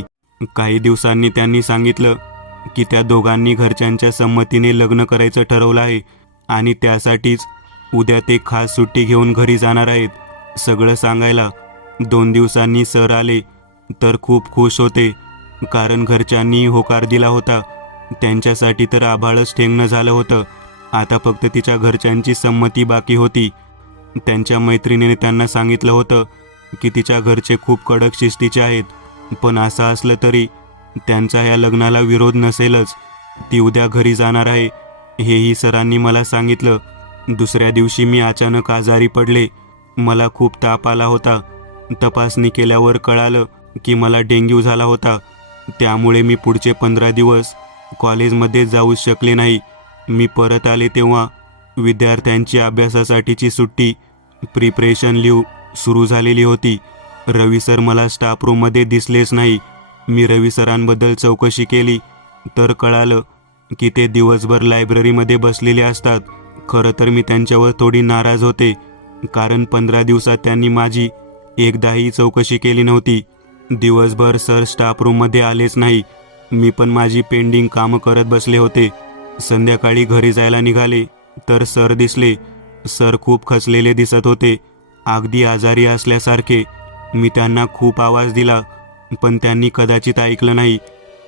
काही दिवसांनी त्यांनी सांगितलं की त्या दोघांनी घरच्यांच्या संमतीने लग्न करायचं ठरवलं आहे आणि त्यासाठीच उद्या ते खास सुट्टी घेऊन घरी जाणार आहेत. सगळं सांगायला 2 दिवसांनी सर आले तर खूप खुश होते, कारण घरच्यांनी होकार दिला होता. त्यांच्यासाठी तर आभाळच ठेंगणं झालं होतं. आता फक्त तिच्या घरच्यांची संमती बाकी होती. त्यांच्या मैत्रिणीने त्यांना सांगितलं होतं की तिच्या घरचे खूप कडक शिस्तीचे आहेत, पण असं असलं तरी त्यांचा ह्या लग्नाला विरोध नसेलच. ती उद्या घरी जाणार आहे हेही सरांनी मला सांगितलं. दुसऱ्या दिवशी मी अचानक आजारी पडले. मला खूप ताप आला होता. तपासणी केल्यावर कळालं की मला डेंग्यू झाला होता. त्यामुळे मी पुढचे 15 दिवस कॉलेजमध्ये जाऊ शकले नाही. मी परत आले तेव्हा विद्यार्थ्यांची अभ्यासासाठीची सुट्टी, प्रिपरेशन लीव सुरू झालेली होती. रवी सर मला स्टाफ रूममध्ये दिसलेच नाही. मी रवी सरांबद्दल चौकशी केली तर कळालं की ते दिवसभर लायब्ररीमध्ये बसलेले असतात. खरं तर मी त्यांच्यावर थोडी नाराज होते, कारण 15 दिवसात त्यांनी माझी एकदाही चौकशी केली नव्हती. दिवसभर सर स्टाफ रूममध्ये आलेच नाही. मी पण माझी पेंडिंग कामं करत बसले होते. संध्याकाळी घरी जायला निघाले तर सर दिसले. सर खूप खचलेले दिसत होते, अगदी आजारी असल्यासारखे. मी त्यांना खूप आवाज दिला, पण त्यांनी कदाचित ऐकलं नाही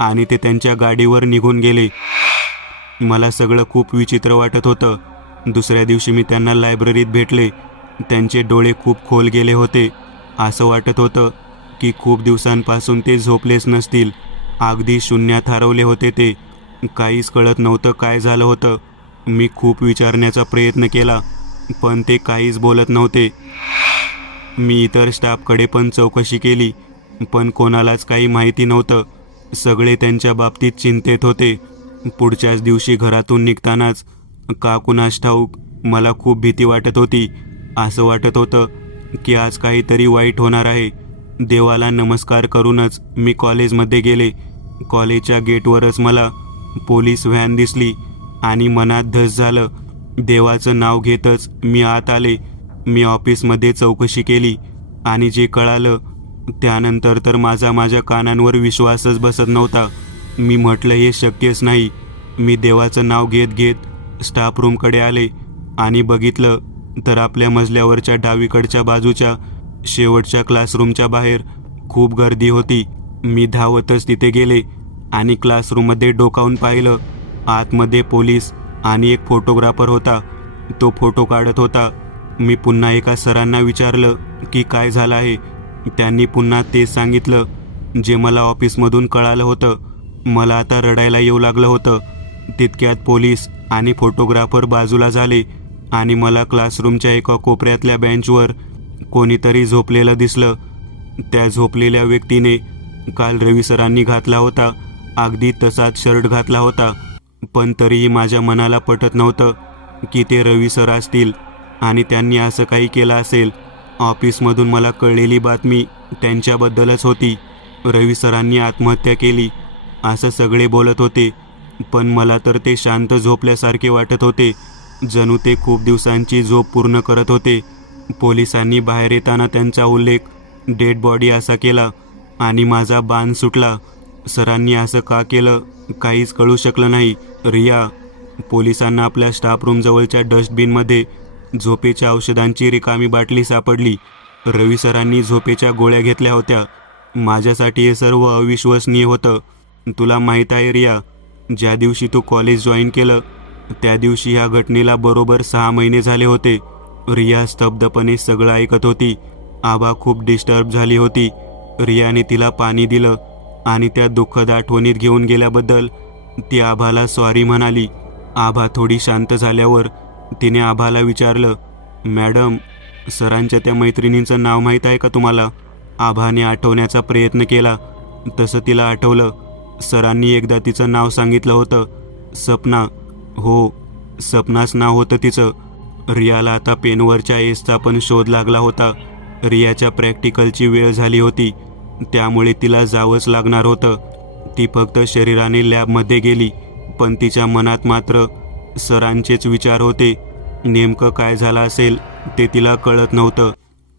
आणि ते त्यांच्या गाडीवर निघून गेले. मला सगळं खूप विचित्र वाटत होतं. दुसऱ्या दिवशी मी त्यांना लायब्ररीत भेटले. त्यांचे डोळे खूप खोल गेले होते. असं वाटत होतं की खूप दिवसांपासून ते झोपलेच नसतील. अगदी शून्यात हरवले होते ते. काहीच कळत नव्हतं काय झालं होतं. मी खूप विचारण्याचा प्रयत्न केला, पण ते काहीच बोलत नव्हते. मी इतर स्टाफकडे पण चौकशी केली, पण कोणालाच काही माहिती नव्हतं. सगळे त्यांच्या बाबतीत चिंतेत होते. पुढच्याच दिवशी घरातून निघतानाच का कुणास ठाऊक मला खूप भीती वाटत होती. असं वाटत होतं की आज काहीतरी वाईट होणार आहे. देवाला नमस्कार करूनच मी कॉलेजमध्ये गेले. कॉलेजच्या गेटवरच मला पोलीस व्हॅन दिसली आणि मनात धस झालं. देवाचं नाव घेतच मी आत आले. मी ऑफिसमध्ये चौकशी केली आणि जे कळालं त्यानंतर तर माझ्या कानांवर विश्वासच बसत नव्हता. मी म्हटलं हे शक्यच नाही. मी देवाचं नाव घेत घेत स्टाफ रूमकडे आले आणि बघितलं तर आपल्या मजल्यावरच्या डावीकडच्या बाजूच्या शेवटच्या क्लासरूमच्या बाहेर खूप गर्दी होती. मी धावतच तिथे गेले आणि क्लासरूममध्ये डोकावून पाहिलं. आतमध्ये पोलीस आणि एक फोटोग्राफर होता. तो फोटो काढत होता. मी पुन्हा एका सरांना विचारलं की काय झालं आहे. त्यांनी पुन्हा तेच सांगितलं जे मला ऑफिसमधून कळालं होतं. मला आता रडायला येऊ लागलं होतं. तितक्यात पोलीस आणि फोटोग्राफर बाजूला झाले आणि मला क्लासरूमच्या एका कोपऱ्यातल्या बेंचवर कोणीतरी झोपलेलं दिसलं. त्या झोपलेल्या व्यक्तीने काल रवी सरांनी घातला होता अगदी तसाच शर्ट घातला होता. पण तरीही माझ्या मनाला पटत नव्हतं की ते रवी सर असतील आणि त्यांनी असं काही केलं असेल. ऑफिसमधून मला कळलेली बातमी त्यांच्याबद्दलच होती. रवी सरांनी आत्महत्या केली असं सगळे बोलत होते. पण मला तर ते शांत झोपल्यासारखे वाटत होते. जणू ते खूप दिवसांची झोप पूर्ण करत होते. पोलिसांनी बाहेर येताना त्यांचा उल्लेख डेड बॉडी असा केला आणि माझा बाण सुटला. सरांनी असं का केलं काहीच कळू शकलं नाही. रिया, पोलिसांना आपल्या स्टाफ रूमजवळच्या डस्टबिनमध्ये झोपेच्या औषधांची रिकामी बाटली सापडली. रवी सरांनी झोपेच्या गोळ्या घेतल्या होत्या. माझ्यासाठी हे सर्व अविश्वसनीय होतं. तुला माहीत आहे रिया, ज्या दिवशी तू कॉलेज जॉईन केलं त्या दिवशी ह्या घटनेला बरोबर 6 महिने झाले होते. रिया स्तब्धपणे सगळं ऐकत होती. आभा खूप डिस्टर्ब झाली होती. रियाने तिला पाणी दिलं आणि त्या दुःखद आठवणीत घेऊन गेल्याबद्दल ती आभाला सॉरी म्हणाली. आभा थोडी शांत झाल्यावर तिने आभाला विचारलं, मॅडम, सरांच्या त्या मैत्रिणींचं नाव माहीत आहे का तुम्हाला? आभाने आठवण्याचा प्रयत्न केला. तसं तिला आठवलं. सरांनी एकदा तिचं नाव सांगितलं होतं. सपना. हो, सपनाच नाव होतं तिचं. रियाला आता पेनवरच्या एसचा पण शोध लागला होता. रियाच्या प्रॅक्टिकलची वेळ झाली होती त्यामुळे तिला जावंच लागणार होतं. ती फक्त शरीराने लॅबमध्ये गेली पण तिच्या मनात मात्र सरांचेच विचार होते. नेमकं काय झालं असेल ते तिला कळत नव्हतं.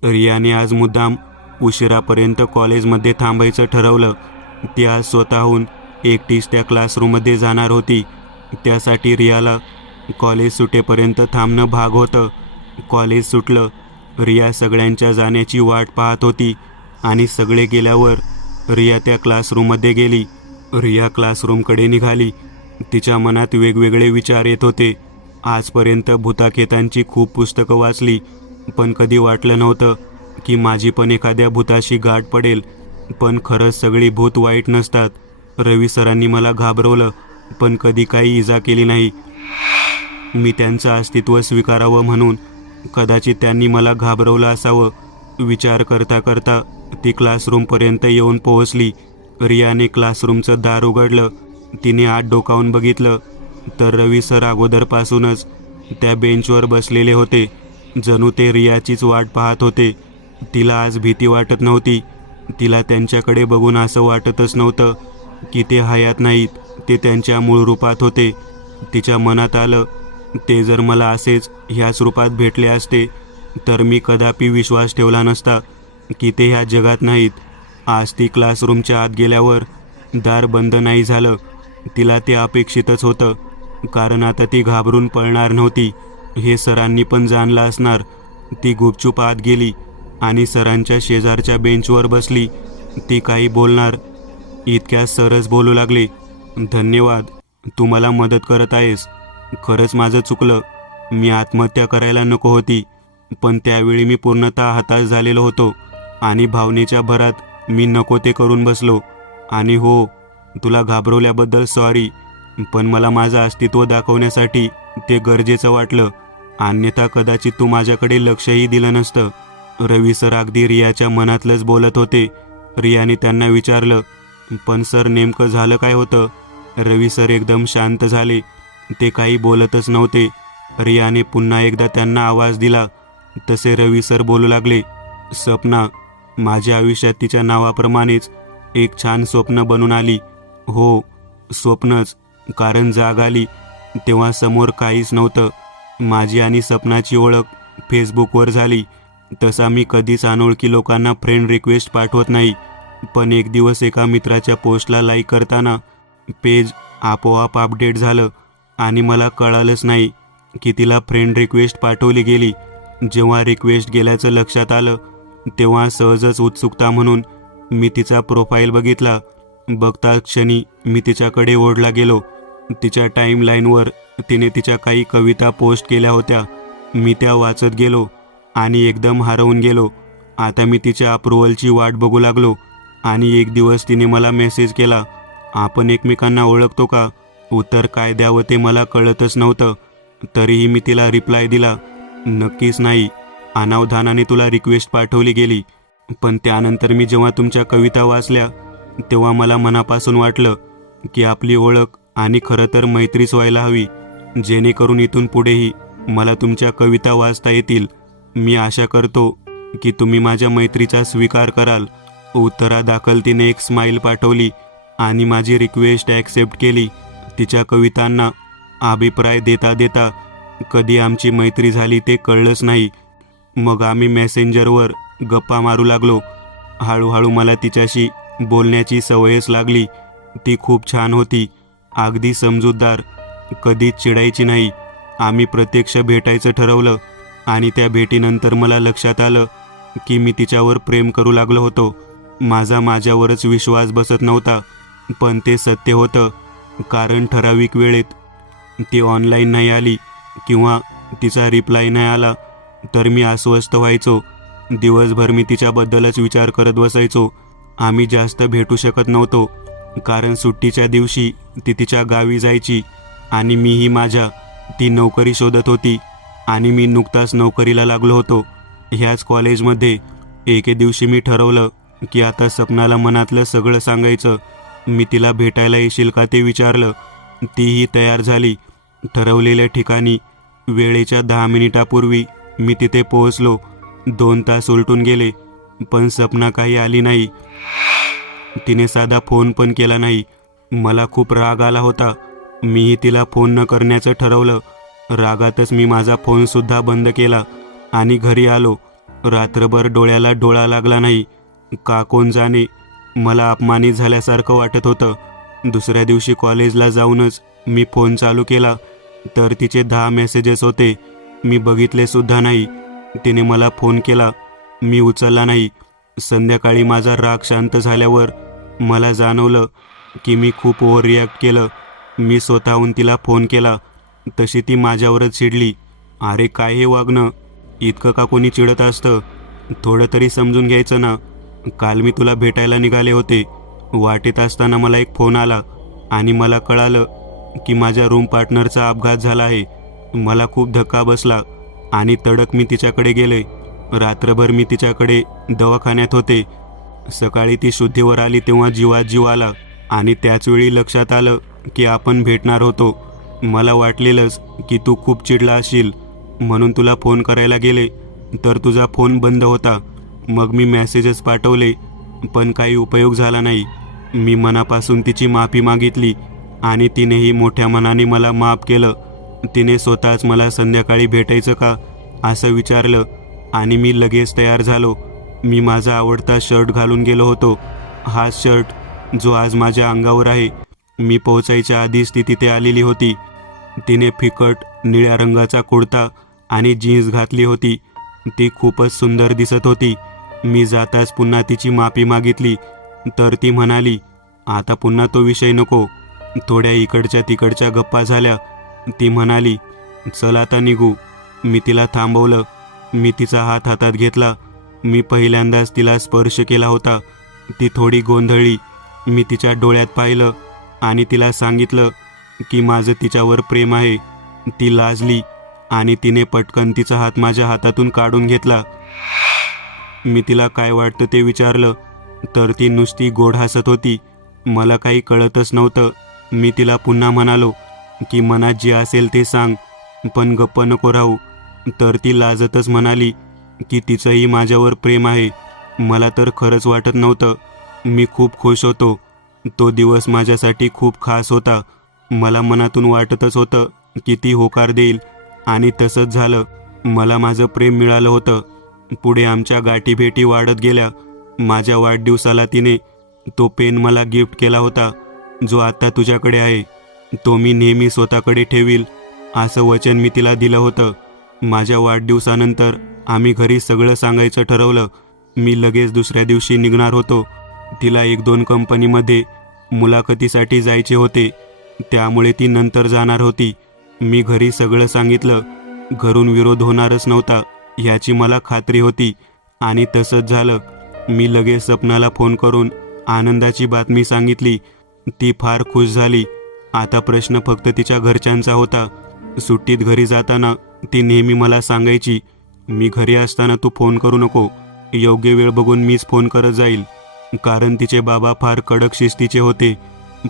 रियाने आज मुद्दाम उशिरापर्यंत कॉलेजमध्ये थांबायचं ठरवलं. ती आज स्वतःहून एकटीच त्या क्लासरूममध्ये जाणार होती. त्यासाठी रियाला कॉलेज सुटेपर्यंत थांबणं भाग होतं. कॉलेज सुटलं. रिया सगळ्यांच्या जाण्याची वाट पाहत होती आणि सगळे गेल्यावर रिया त्या क्लासरूममध्ये गेली. रिया क्लासरूमकडे निघाली. तिच्या मनात वेगवेगळे विचार येत होते. आजपर्यंत भूताखेतांची खूप पुस्तकं वाचली पण कधी वाटलं नव्हतं की माझी पण एखाद्या भूताशी गाठ पडेल. पण खरंच सगळी भूत वाईट नसतात. रवी सरांनी मला घाबरवलं पण कधी काही इजा केली नाही. मी त्यांचं अस्तित्व स्वीकारावं म्हणून कदाचित त्यांनी मला घाबरवलं असावं. विचार करता करता ती क्लासरूमपर्यंत येऊन पोहोचली. रियाने क्लासरूमचं दार उघडलं. तिने आत डोकावून बघितलं तर रवी सर अगोदरपासूनच त्या बेंचवर बसलेले होते. जणू ते रियाचीच वाट पाहत होते. तिला आज भीती वाटत नव्हती. तिला त्यांच्याकडे बघून असं वाटतच नव्हतं की ते हयात नाहीत, ते त्यांच्या मूळ रूपात होते. तिच्या मनात आलं, ते जर मला असेच ह्याच रूपात भेटले असते तर मी कदापि विश्वास ठेवला नसता की ते ह्या जगात नाहीत. आज ती क्लासरूमच्या आत गेल्यावर दार बंद नाही झालं. तिला ते अपेक्षितच होतं कारण आता ती घाबरून पळणार नव्हती. हे सरांनी पण जाणलं असणार. ती गुपचूप आत गेली आणि सरांच्या शेजारच्या बेंचवर बसली. ती काही बोलणार इतक्या सरच बोलू लागले, धन्यवाद, तू मला मदत करत आहेस. खरंच माझं चुकलं. मी आत्महत्या करायला नको होती पण त्यावेळी मी पूर्णतः हताश झालेलो होतो आणि भावनेच्या भरात मी नको ते करून बसलो. आणि हो, तुला घाबरवल्याबद्दल सॉरी, पण मला माझं अस्तित्व दाखवण्यासाठी ते गरजेचं वाटलं. अन्यथा कदाचित तू माझ्याकडे लक्षही दिलं नसतं. रवी सर अगदी रियाच्या मनातलंच बोलत होते. रियाने त्यांना विचारलं, पण सर नेमकं झालं काय होतं? रवी सर एकदम शांत झाले ते काही बोलतच नव्हते. रियाने पुन्हा एकदा त्यांना आवाज दिला. तसे रवी सर बोलू लागले, सपना, माझ्या आयुष्यात तिच्या नावाप्रमाणेच एक छान स्वप्न बनून आली. हो, स्वप्नच, कारण जाग आली तेव्हा समोर काहीच नव्हतं. माझी आणि सपनाची ओळख फेसबुकवर झाली. तसा मी कधीच अनोळखी लोकांना फ्रेंड रिक्वेस्ट पाठवत नाही, पण एक दिवस एका मित्राच्या पोस्टला लाईक करताना पेज आपोआप अपडेट झालं आणि मला कळालंच नाही की तिला फ्रेंड रिक्वेस्ट पाठवली गेली. जेव्हा रिक्वेस्ट गेल्याचं लक्षात आलं तेव्हा सहजच उत्सुकता म्हणून मी तिचा प्रोफाईल बघितला. बघताच क्षणी मी तिच्याकडे ओढला गेलो. तिच्या टाईमलाईनवर तिने तिच्या काही कविता पोस्ट केल्या होत्या. मी त्या वाचत गेलो आणि एकदम हरवून गेलो. आता मी तिच्या अप्रुव्हलची वाट बघू लागलो आणि एक दिवस तिने मला मेसेज केला, आपण एकमेकांना ओळखतो का? उत्तर काय द्यावं ते मला कळतच नव्हतं. तरीही मी तिला रिप्लाय दिला, नक्कीच नाही. अनावधानाने तुला रिक्वेस्ट पाठवली गेली. पण त्यानंतर मी जेव्हा तुमच्या कविता वाचल्या तेव्हा मला मनापासून वाटलं की आपली ओळख आणि खरं तर मैत्रीच व्हायला हवी, जेणेकरून इथून पुढेही मला तुमच्या कविता वाचता येतील. मी आशा करतो की तुम्ही माझ्या मैत्रीचा स्वीकार कराल. उत्तरादाखल तिने एक स्माईल पाठवली आणि माझी रिक्वेस्ट ॲक्सेप्ट केली. तिच्या कवितांना अभिप्राय देता देता कधी आमची मैत्री झाली ते कळलंच नाही. मग आम्ही मेसेंजरवर गप्पा मारू लागलो. हळूहळू मला तिच्याशी बोलण्याची सवयच लागली. ती खूप छान होती, अगदी समजूतदार, कधीच चिडायची नाही. आम्ही प्रत्यक्ष भेटायचं ठरवलं आणि त्या भेटीनंतर मला लक्षात आलं की मी तिच्यावर प्रेम करू लागलो होतो. माझ्यावरच विश्वास बसत नव्हता, पण ते सत्य होतं. कारण ठराविक वेळेत ती ऑनलाईन नाही आली किंवा तिचा रिप्लाय नाही आला तर मी अस्वस्थ व्हायचो. दिवसभर मी तिच्याबद्दलच विचार करत बसायचो. आम्ही जास्त भेटू शकत नव्हतो कारण सुट्टीच्या दिवशी ती तिच्या गावी जायची आणि मीही माझ्या. ती नोकरी शोधत होती आणि मी नुकताच नोकरीला लागलो होतो ह्याच कॉलेजमध्ये. एके दिवशी मी ठरवलं की आता सपनाला मनातलं सगळं सांगायचं. मी तिला भेटायला येशील का ते विचारलं. तीही तयार झाली. ठरवलेल्या ठिकाणी वेळेच्या 10 मिनिटापूर्वी मी तिथे पोहोचलो. 2 तास उलटून गेले पण सपना काही आली नाही. तिने साधा फोन पण केला नाही. मला खूप राग आला होता. मीही तिला फोन न करण्याचं ठरवलं. रागातच मी माझा फोनसुद्धा बंद केला आणि घरी आलो. रात्रभर डोळ्याला डोळा लागला नाही. का कोण जाणे, मला अपमानित झाल्यासारखं वाटत होतं. दुसऱ्या दिवशी कॉलेजला जाऊनच मी फोन चालू केला तर तिचे 10 मेसेजेस होते. मी बघितलेसुद्धा नाही. तिने मला फोन केला, मी उचलला नाही. संध्याकाळी माझा राग शांत झाल्यावर मला जाणवलं की मी खूप ओव्हर रिॲक्ट केलं. मी स्वतःहून तिला फोन केला तशी ती माझ्यावरच चिडली. अरे काय हे वागणं, इतकं का कोणी चिडत असतं? थोडं तरी समजून घ्यायचं ना. काल मी तुला भेटायला निघाले होते. वाटेत असताना मला एक फोन आला आणि मला कळालं की माझ्या रूम पार्टनरचा अपघात झाला आहे. मला खूप धक्का बसला आणि तडक मी तिच्याकडे गेले. रात्रभर मी तिच्याकडे दवाखान्यात होते. सकाळी ती शुद्धीवर आली तेव्हा जीवात जीव आला आणि त्याचवेळी लक्षात आलं की आपण भेटणार होतो. मला वाटलेलंच की तू खूप चिडला असशील म्हणून तुला फोन करायला गेले तर तुझा फोन बंद होता. मग मी मेसेजेस पाठवले पण काही उपयोग झाला नाही. मी मनापासून तिची माफी मागितली आणि तिनेही मोठ्या मनाने मला माफ केलं. तिने स्वतःच मला संध्याकाळी भेटायचं का असं विचारलं आणि मी लगेच तयार झालो. मी माझा आवडता शर्ट घालून गेलो होतो. हा शर्ट जो आज माझ्या अंगावर आहे. मी पोहोचायच्या आधीच ती तिथे आलेली होती. तिने फिकट निळ्या रंगाचा कुर्ता आणि जीन्स घातली होती. ती खूपच सुंदर दिसत होती. मी जाताच पुन्हा तिची माफी मागितली तर ती म्हणाली, आता पुन्हा तो विषय नको. थोड्या इकडच्या तिकडच्या गप्पा झाल्या. ती म्हणाली, चल आता निघू. मी तिला थांबवलं. मी तिचा हात हातात घेतला. मी पहिल्यांदाच तिला स्पर्श केला होता. ती थोडी गोंधळली. मी तिच्या डोळ्यात पाहिलं आणि तिला सांगितलं की माझं तिच्यावर प्रेम आहे. ती लाजली आणि तिने पटकन तिचा हात माझ्या हातातून काढून घेतला. मी तिला काय वाटतं ते विचारलं तर ती नुसती गोड हसत होती. मला काही कळतच नव्हतं. मी तिला पुन्हा म्हणालो, की मनात जे असेल ते सांग, पण गप्प नको राहू. तर ती लाजतच म्हणाली की तिचंही माझ्यावर प्रेम आहे. मला तर खरंच वाटत नव्हतं. मी खूप खुश होतो. तो दिवस माझ्यासाठी खूप खास होता. मला मनातून वाटतच होतं की ती होकार देईल, आणि तसंच झालं. मला माझं प्रेम मिळालं होतं. पुढे आमच्या गाठीभेटी वाढत गेल्या. माझ्या वाढदिवसाला तिने तो पेन मला गिफ्ट केला होता, जो आता तुझ्याकडे आहे. तो मी नेहमी स्वतःकडे ठेवील, असं वचन मी तिला दिलं होतं. माझ्या वाढदिवसानंतर आम्ही घरी सगळं सांगायचं ठरवलं. मी लगेच दुसऱ्या दिवशी निघणार होतो. तिला 1-2 कंपनीमध्ये मुलाखतीसाठी जायचे होते, त्यामुळे ती नंतर जाणार होती. मी घरी सगळं सांगितलं. घरून विरोध होणारच नव्हता ह्याची मला खात्री होती, आणि तसंच झालं. मी लगेच सपनाला फोन करून आनंदाची बातमी सांगितली. ती फार खुश झाली. आता प्रश्न फक्त तिच्या घरच्यांचा होता. सुट्टीत घरी जाताना ती नेहमी मला सांगायची, मी घरी असताना तू फोन करू नको, योग्य वेळ बघून मीच फोन करत जाईल. कारण तिचे बाबा फार कडक शिस्तीचे होते,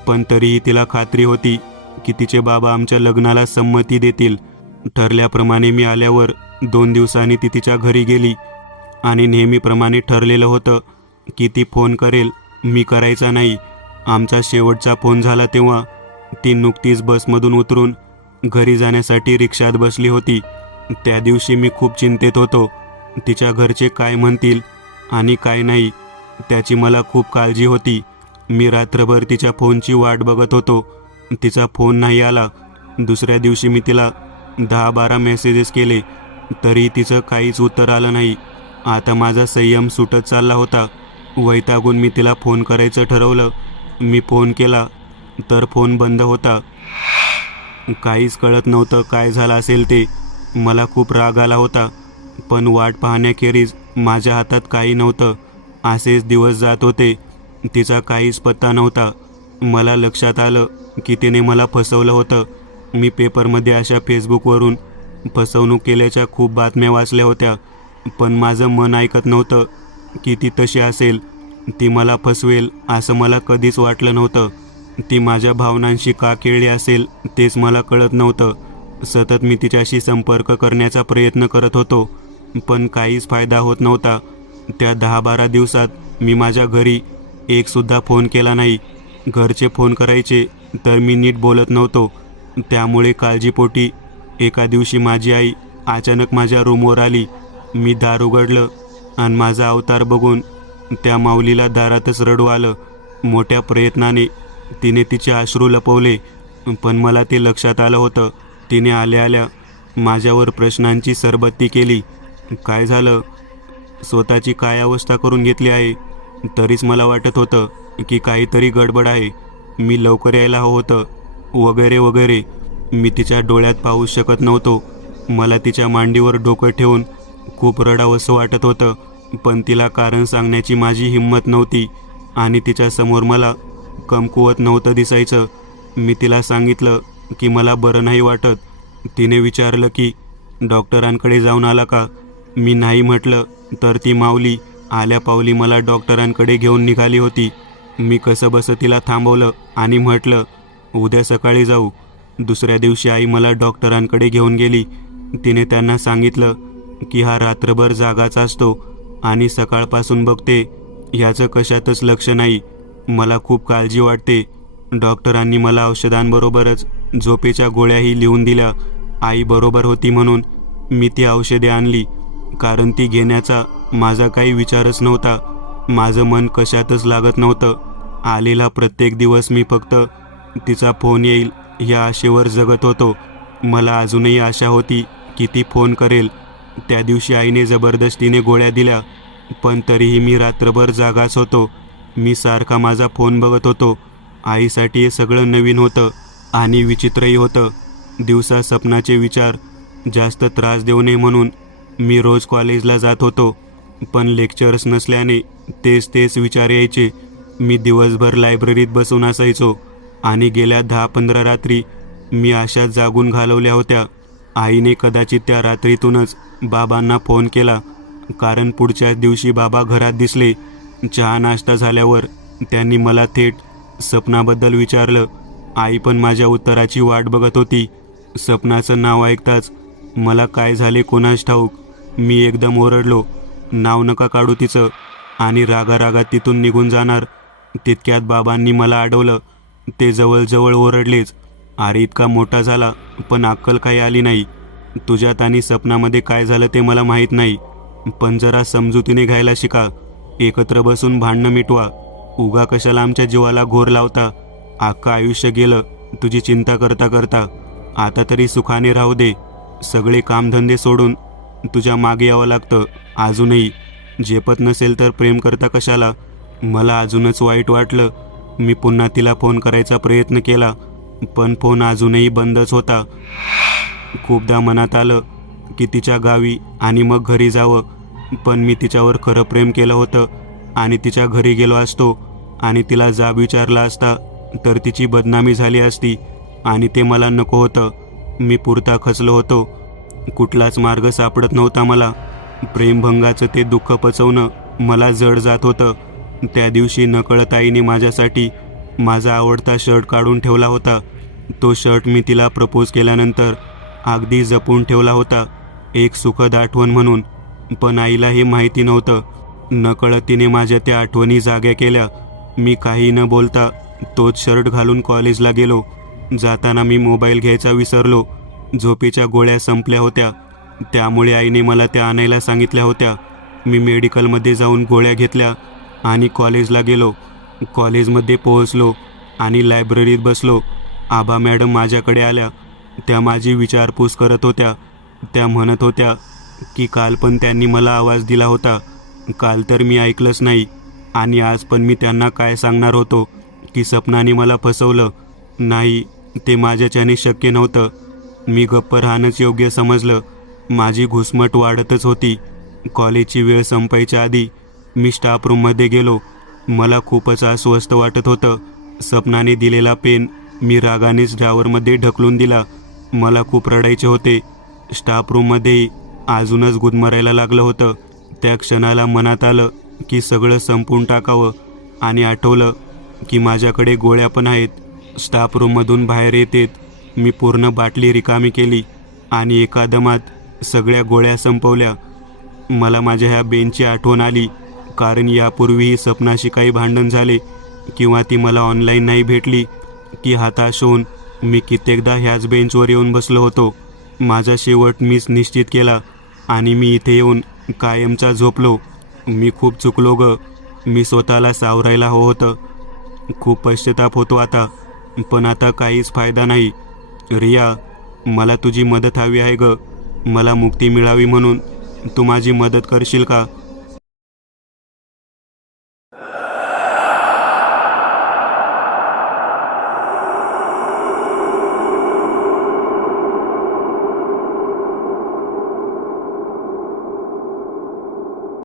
पण तरीही तिला खात्री होती की तिचे बाबा आमच्या लग्नाला संमती देतील. ठरल्याप्रमाणे मी आल्यावर 2 दिवसांनी ती तिच्या घरी गेली, आणि नेहमीप्रमाणे ठरलेलं होतं की ती फोन करेल, मी करायचा नाही. आमचा शेवटचा फोन झाला तेव्हा ती नुकतीच बसमधून उतरून घरी जाण्यासाठी रिक्षात बसली होती. त्या दिवशी मी खूप चिंतेत होतो. तिच्या घरचे काय म्हणतील आणि काय नाही, त्याची मला खूप काळजी होती. मी रात्रभर तिच्या फोनची वाट बघत होतो. तिचा फोन नाही आला. दुसऱ्या दिवशी मी तिला 10-12 मेसेजेस केले, तरी तिचं काहीच उत्तर आलं नाही. आता माझा संयम सुटत चालला होता. वैतागून मी तिला फोन करायचं ठरवलं. मी फोन केला तर फोन बंद होता. काहीच कळत नव्हतं काय झालं असेल ते. मला खूप राग आला होता, पण वाट पाहण्याखेरीज माझ्या हातात काही नव्हतं. असेच दिवस जात होते. तिचा काहीच पत्ता नव्हता. मला लक्षात आलं की तिने मला फसवलं होतं. मी पेपरमध्ये अशा फेसबुकवरून फसवणूक केल्याच्या खूप बातम्या वाचल्या होत्या, पण माझं मन ऐकत नव्हतं की ती तशी असेल. ती मला फसवेल असं मला कधीच वाटलं नव्हतं. ती माझ्या भावनांशी का खेळली असेल तेच मला कळत नव्हतं. सतत मी तिच्याशी संपर्क करण्याचा प्रयत्न करत होतो, पण काहीच फायदा होत नव्हता. त्या 10-12 दिवसात मी माझ्या घरी एकसुद्धा फोन केला नाही. घरचे फोन करायचे तर मी नीट बोलत नव्हतो. त्यामुळे काळजीपोटी एका दिवशी माझी आई अचानक माझ्या रूमवर आली. मी दार उघडलं आणि माझा अवतार बघून त्या माऊलीला दारातच रडू आलं. मोठ्या प्रयत्नाने तिने तिचे अश्रू लपवले, पण मला ते लक्षात आलं होतं. तिने आल्या आल्या माझ्यावर प्रश्नांची सरबत्ती केली. काय झालं? स्वतःची काय अवस्था करून घेतली आहे? तरीच मला वाटत होतं की काहीतरी गडबड आहे. मी लवकर यायला हवं होतं, वगैरे वगैरे. मी तिच्या डोळ्यात पाहू शकत नव्हतो. मला तिच्या मांडीवर डोकं ठेवून खूप रडावंसं वाटत होतं, पण तिला कारण सांगण्याची माझी हिंमत नव्हती, आणि तिच्यासमोर मला कमकुवत नव्हतं दिसायचं. मी तिला सांगितलं की मला बरं नाही वाटत. तिने विचारलं की डॉक्टरांकडे जाऊन आला का? मी नाही म्हटलं तर ती माऊली आल्या पावली मला डॉक्टरांकडे घेऊन निघाली होती. मी कसंबसं तिला थांबवलं आणि म्हटलं, उद्या सकाळी जाऊ. दुसऱ्या दिवशी आई मला डॉक्टरांकडे घेऊन गेली. तिने त्यांना सांगितलं की हा रात्रभर जागाच असतो आणि सकाळपासून बघते ह्याचं कशातच लक्ष नाही. मला खूप काळजी वाटते. डॉक्टरांनी मला औषधांबरोबरच झोपेच्या गोळ्याही लिहून दिल्या. आई बरोबर होती म्हणून मी ती औषधे आणली, कारण ती घेण्याचा माझा काही विचारच नव्हता. माझं मन कशातच लागत नव्हतं. आलेला प्रत्येक दिवस मी फक्त तिचा फोन येईल या आशेवर जगत होतो. मला अजूनही आशा होती की ती फोन करेल. त्या दिवशी आईने जबरदस्तीने गोळ्या दिल्या, पण तरीही मी रात्रभर जागाच होतो. मी सारखा माझा फोन बघत होतो. आईसाठी हे सगळं नवीन होतं आणि विचित्रही होतं. दिवसा सपनाचे विचार जास्त त्रास देऊ नये म्हणून मी रोज कॉलेजला जात होतो, पण लेक्चर्स नसल्याने तेच विचार यायचे. मी दिवसभर लायब्ररीत बसून असायचो, आणि गेल्या 10-15 रात्री मी अशाच जागून घालवल्या होत्या. आईने कदाचित त्या रात्रीतूनच बाबांना फोन केला, कारण पुढच्याच दिवशी बाबा घरात दिसले. चहा नाश्ता झाल्यावर त्यांनी मला थेट सपनाबद्दल विचारलं. आई पण माझ्या उत्तराची वाट बघत होती. सपनाचं नाव ऐकताच मला काय झाले कोणास ठाऊक. मी एकदम ओरडलो, नाव नका काढू तिचं, आणि रागारागात तिथून निघून जाणार. तितक्यात बाबांनी मला अडवलं. ते जवळजवळ ओरडलेच, अरे इतका मोठा झाला पण अक्कल काही आली नाही. तुझ्यात आणि सपनामध्ये काय झालं ते मला माहीत नाही, पण जरा समजुतीने घ्यायला शिका. एकत्र बसून भांडणं मिटवा. उगा कशाला आमच्या जीवाला घोर लावता. अख्खं आयुष्य गेलं तुझी चिंता करता करता. आता तरी सुखाने राहू दे. सगळे कामधंदे सोडून तुझ्या मागे यावं लागतं. अजूनही झेपत नसेल तर प्रेम करता कशाला. मला अजूनच वाईट वाटलं. मी पुन्हा तिला फोन करायचा प्रयत्न केला, पण फोन अजूनही बंदच होता. खूपदा मनात आलं की तिच्या गावी आणि मग घरी जावं, पण मी तिच्यावर खरं प्रेम केलं होतं आणि तिच्या घरी गेलो असतो आणि तिला जाब विचारला असता तर तिची बदनामी झाली असती आणि ते मला नको होतं. मी पुरता खचलो होतो. कुठलाच मार्ग सापडत नव्हता मला. प्रेमभंगाचं ते दुःख पचवणं मला जड जात होतं. त्या दिवशी नकळत आईने माझ्यासाठी माझा आवडता शर्ट काढून ठेवला होता. तो शर्ट मी तिला प्रपोज केल्यानंतर अगदी जपून ठेवला होता, एक सुखद आठवण म्हणून. पण आईला हे माहिती नव्हतं. नकळत तिने माझ्या त्या आठवणी जाग्या केल्या. मी काही न बोलता तोच शर्ट घालून कॉलेजला गेलो. जाताना मी मोबाईल घ्यायचा विसरलो. झोपेच्या गोळ्या संपल्या होत्या, त्यामुळे आईने मला त्या आणायला सांगितल्या होत्या. मी मेडिकलमध्ये जाऊन गोळ्या घेतल्या आणि कॉलेजला गेलो. कॉलेजमध्ये पोहोचलो आणि लायब्ररीत बसलो. आभा मॅडम माझ्याकडे आल्या. त्या माझी विचारपूस करत होत्या. त्या म्हणत होत्या की काल पण त्यांनी मला आवाज दिला होता. काल तर मी ऐकलंच नाही, आणि आज पण मी त्यांना काय सांगणार होतो की सपनाने मला फसवलं. नाही, ते माझ्याच्याने शक्य नव्हतं. मी गप्प राहणंच योग्य समजलं. माझी घुसमट वाढतच होती. कॉलेजची वेळ संपायच्या आधी मी स्टाफ रूममध्ये गेलो. मला खूपच अस्वस्थ वाटत होतं. सपनाने दिलेला पेन मी रागानेच ड्रावरमध्ये ढकलून दिला. मला खूप रडायचे होते. स्टाफ रूममध्येही अजूनच गुदमरायला लागलं होतं. त्या क्षणाला मनात आलं की सगळं संपवून टाकावं, आणि आठवलं की माझ्याकडे गोळ्या पण आहेत. स्टाफ रूममधून बाहेर येतेत मी पूर्ण बाटली रिकामी केली आणि एका दमात सगळ्या गोळ्या संपवल्या. मला माझ्या ह्या बेनची आठवण आली, कारण यापूर्वीही सपनाशी काही भांडण झाले किंवा ती मला ऑनलाईन नाही भेटली की हताश होऊन मी कित्येकदा ह्याच बेंचवर येऊन बसलो होतो. माझा शेवट मीच निश्चित केला आणि मी इथे येऊन कायमचा झोपलो. मी खूप चुकलो ग. मी स्वतःला सावरायला हवं होतं. खूप पश्चाताप होतो आता, पण आता काहीच फायदा नाही. रिया, मला तुझी मदत हवी आहे ग. मला मुक्ती मिळावी म्हणून तू माझी मदत करशील का?